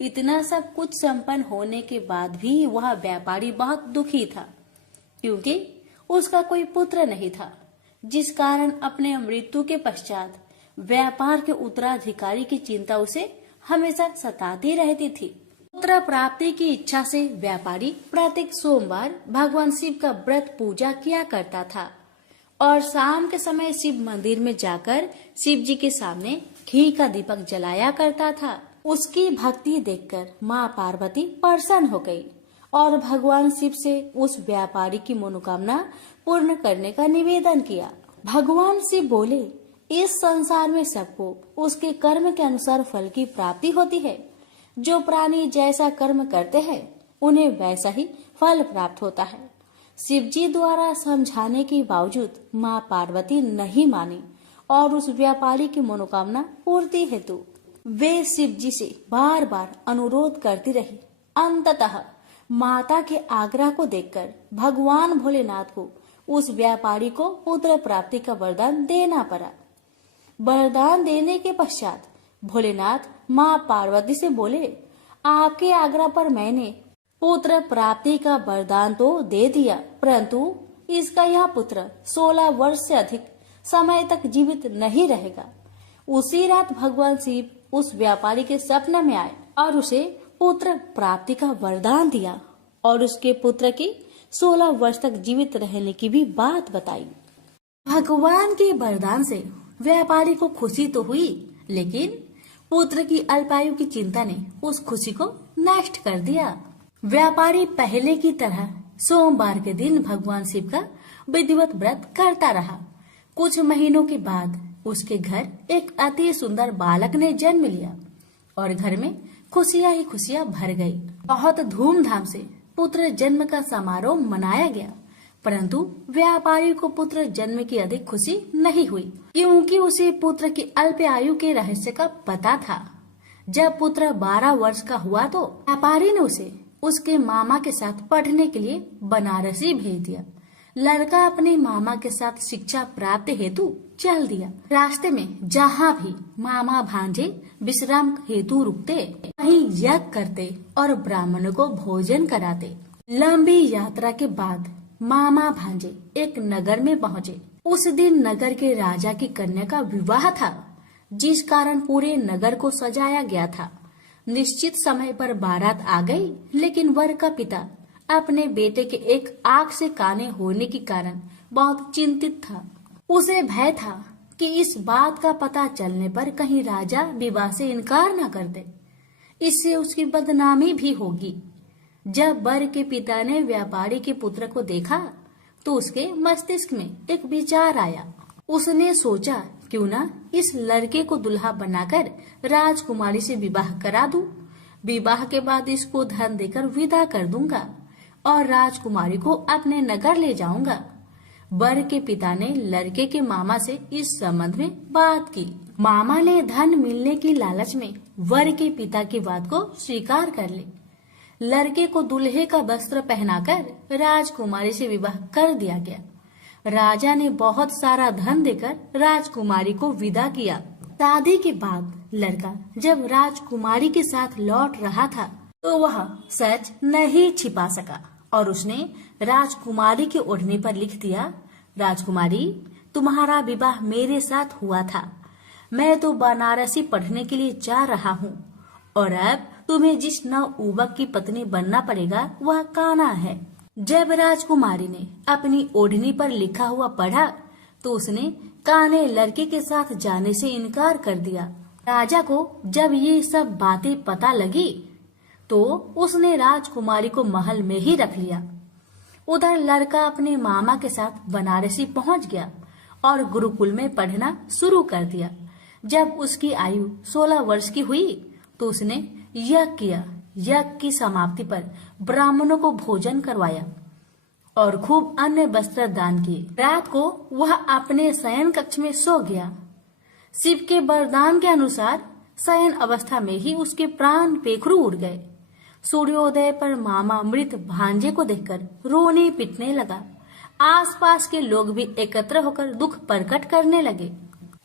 इतना सब कुछ संपन्न होने के बाद भी वह व्यापारी बहुत दुखी था, क्योंकि उसका कोई पुत्र नहीं था, जिस कारण अपने मृत्यु के पश्चात व्यापार के उत्तराधिकारी की चिंता उसे हमेशा सताती रहती थी। पुत्र प्राप्ति की इच्छा से व्यापारी प्रत्येक सोमवार भगवान शिव का व्रत पूजा किया करता था और शाम के समय शिव मंदिर में जाकर शिव जी के सामने घी का दीपक जलाया करता था। उसकी भक्ति देखकर माँ पार्वती प्रसन्न हो गई और भगवान शिव से उस व्यापारी की मनोकामना पूर्ण करने का निवेदन किया। भगवान शिव बोले, इस संसार में सबको उसके कर्म के अनुसार फल की प्राप्ति होती है। जो प्राणी जैसा कर्म करते हैं उन्हें वैसा ही फल प्राप्त होता है। शिव जी द्वारा समझाने के बावजूद माँ पार्वती नहीं मानी और उस व्यापारी की मनोकामना पूर्ति हेतु वे शिव जी से बार बार अनुरोध करती रही। अंततः माता के आग्रह को देखकर भगवान भोलेनाथ को उस व्यापारी को पुत्र प्राप्ति का वरदान देना पड़ा। वरदान देने के पश्चात भोलेनाथ माँ पार्वती से बोले, आपके आग्रह पर मैंने पुत्र प्राप्ति का वरदान तो दे दिया, परंतु इसका यह पुत्र 16 वर्ष से अधिक समय तक जीवित नहीं रहेगा। उसी रात भगवान शिव उस व्यापारी के सपने में आए और उसे पुत्र प्राप्ति का वरदान दिया और उसके पुत्र की 16 वर्ष तक जीवित रहने की भी बात बताई। भगवान के वरदान से व्यापारी को खुशी तो हुई, लेकिन पुत्र की अल्पायु की चिंता ने उस खुशी को नष्ट कर दिया। व्यापारी पहले की तरह सोमवार के दिन भगवान शिव का विधिवत व्रत करता रहा। कुछ महीनों के बाद उसके घर एक अति सुंदर बालक ने जन्म लिया और घर में खुशियां ही खुशियां भर गई। बहुत धूमधाम से पुत्र जन्म का समारोह मनाया गया, परंतु व्यापारी को पुत्र जन्म की अधिक खुशी नहीं हुई, क्योंकि उसे पुत्र की अल्प आयु के रहस्य का पता था। जब पुत्र 12 वर्ष का हुआ तो व्यापारी ने उसे उसके मामा के साथ पढ़ने के लिए बनारसी भेज दिया। लड़का अपने मामा के साथ शिक्षा प्राप्त हेतु चल दिया। रास्ते में जहाँ भी मामा भांजे विश्राम हेतु रुकते, वहीं यज्ञ करते और ब्राह्मणों को भोजन कराते। लंबी यात्रा के बाद मामा भांजे एक नगर में पहुँचे। उस दिन नगर के राजा की कन्या का विवाह था, जिस कारण पूरे नगर को सजाया गया था। निश्चित समय पर बारात आ गई, लेकिन वर का पिता अपने बेटे के एक आंख से काने होने के कारण बहुत चिंतित था। उसे भय था कि इस बात का पता चलने पर कहीं राजा विवाह से इनकार न कर दे, इससे उसकी बदनामी भी होगी। जब वर के पिता ने व्यापारी के पुत्र को देखा तो उसके मस्तिष्क में एक विचार आया। उसने सोचा, क्यों ना इस लड़के को दुल्हा बनाकर राजकुमारी से विवाह करा दूं। विवाह के बाद इसको धन देकर विदा कर दूंगा और राजकुमारी को अपने नगर ले जाऊंगा। वर के पिता ने लड़के के मामा से इस संबंध में बात की। मामा ने धन मिलने की लालच में वर के पिता की बात को स्वीकार कर ली। लड़के को दूल्हे का वस्त्र पहनाकर राजकुमारी से विवाह कर दिया गया। राजा ने बहुत सारा धन देकर राजकुमारी को विदा किया। शादी के बाद लड़का जब राजकुमारी के साथ लौट रहा था तो वह सच नहीं छिपा सका और उसने राजकुमारी के ओढ़ने पर लिख दिया, राजकुमारी, तुम्हारा विवाह मेरे साथ हुआ था। मैं तो बनारसी पढ़ने के लिए जा रहा हूँ और अब तुम्हें जिस नवयुवक की पत्नी बनना पड़ेगा वह कान्हा है। जब राजकुमारी ने अपनी ओढ़नी पर लिखा हुआ पढ़ा तो उसने कान्हे लड़के के साथ जाने से इनकार कर दिया। राजा को जब ये सब बातें पता लगी तो उसने राजकुमारी को महल में ही रख लिया। उधर लड़का अपने मामा के साथ बनारसी पहुंच गया और गुरुकुल में पढ़ना शुरू कर दिया। जब उसकी आयु 16 वर्ष की हुई तो उसने यज्ञ किया। यज्ञ की समाप्ति पर ब्राह्मणों को भोजन करवाया और खूब अन्य वस्त्र दान किए। रात को वह अपने शयन कक्ष में सो गया। शिव के वरदान के अनुसार शयन अवस्था में ही उसके प्राण पेखरू उड़ गए। सूर्योदय पर मामा मृत भांजे को देखकर रोने पिटने लगा। आसपास के लोग भी एकत्र होकर दुख प्रकट करने लगे।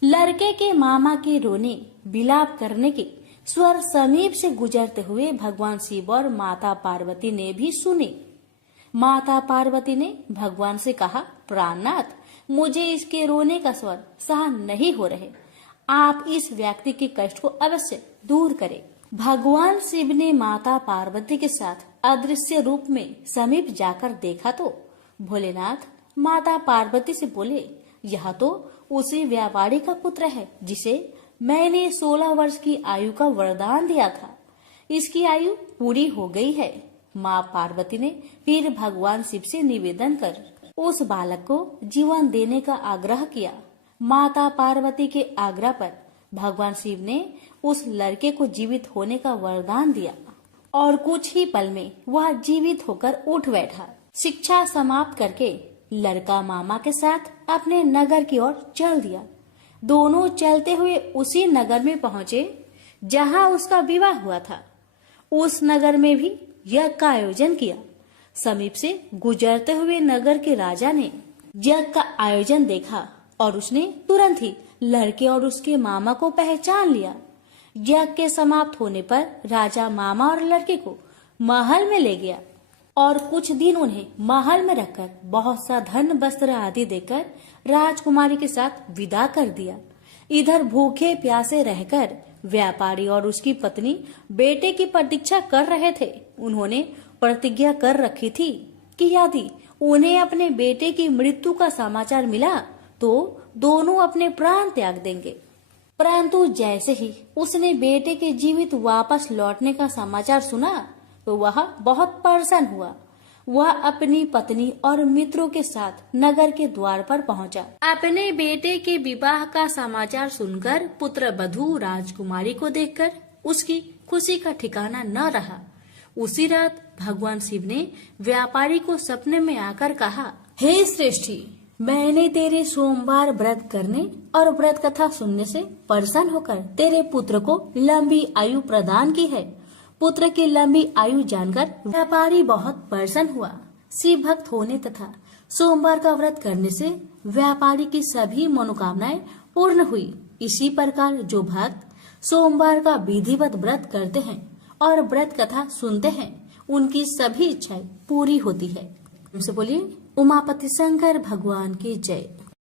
लड़के के मामा के रोने विलाप करने के स्वर समीप से गुजरते हुए भगवान शिव और माता पार्वती ने भी सुने। माता पार्वती ने भगवान से कहा, प्राणनाथ, मुझे इसके रोने का स्वर सहन नहीं हो रहे, आप इस व्यक्ति के कष्ट को अवश्य दूर करें। भगवान शिव ने माता पार्वती के साथ अदृश्य रूप में समीप जाकर देखा तो भोलेनाथ माता पार्वती से बोले, यह तो उसी व्यापारी का पुत्र है जिसे मैंने 16 वर्ष की आयु का वरदान दिया था। इसकी आयु पूरी हो गई है। माँ पार्वती ने फिर भगवान शिव से निवेदन कर उस बालक को जीवन देने का आग्रह किया। माता पार्वती के आग्रह पर भगवान शिव ने उस लड़के को जीवित होने का वरदान दिया और कुछ ही पल में वह जीवित होकर उठ बैठा। शिक्षा समाप्त करके लड़का मामा के साथ अपने नगर की ओर चल दिया। दोनों चलते हुए उसी नगर में पहुंचे जहां उसका विवाह हुआ था। उस नगर में भी यज्ञ का आयोजन किया। समीप से गुजरते हुए नगर के राजा ने यज्ञ का आयोजन देखा और उसने तुरंत ही लड़के और उसके मामा को पहचान लिया। यज्ञ के समाप्त होने पर राजा मामा और लड़के को महल में ले गया और कुछ दिन उन्हें महल में रखकर बहुत सा धन वस्त्र आदि देकर राजकुमारी के साथ विदा कर दिया। इधर भूखे प्यासे रहकर व्यापारी और उसकी पत्नी बेटे की प्रतीक्षा कर रहे थे। उन्होंने प्रतिज्ञा कर रखी थी कि यदि उन्हें अपने बेटे की मृत्यु का समाचार मिला तो दोनों अपने प्राण त्याग देंगे। परंतु जैसे ही उसने बेटे के जीवित वापस लौटने का समाचार सुना तो वह बहुत परेशान हुआ। वह अपनी पत्नी और मित्रों के साथ नगर के द्वार पर पहुंचा। अपने बेटे के विवाह का समाचार सुनकर पुत्र वधू राजकुमारी को देखकर उसकी खुशी का ठिकाना न रहा। उसी रात भगवान शिव ने व्यापारी को सपने में आकर कहा, हे श्रेष्ठी, मैंने तेरे सोमवार व्रत करने और व्रत कथा सुनने से परेशान होकर तेरे पुत्र को लंबी आयु प्रदान की है। पुत्र की लंबी आयु जानकर व्यापारी बहुत प्रसन्न हुआ। शिव भक्त होने तथा सोमवार का व्रत करने से व्यापारी की सभी मनोकामनाएं पूर्ण हुई। इसी प्रकार जो भक्त सोमवार का विधिवत व्रत करते हैं और व्रत कथा सुनते हैं, उनकी सभी इच्छाएं पूरी होती है। हमसे बोलिए उमापति शंकर भगवान की जय।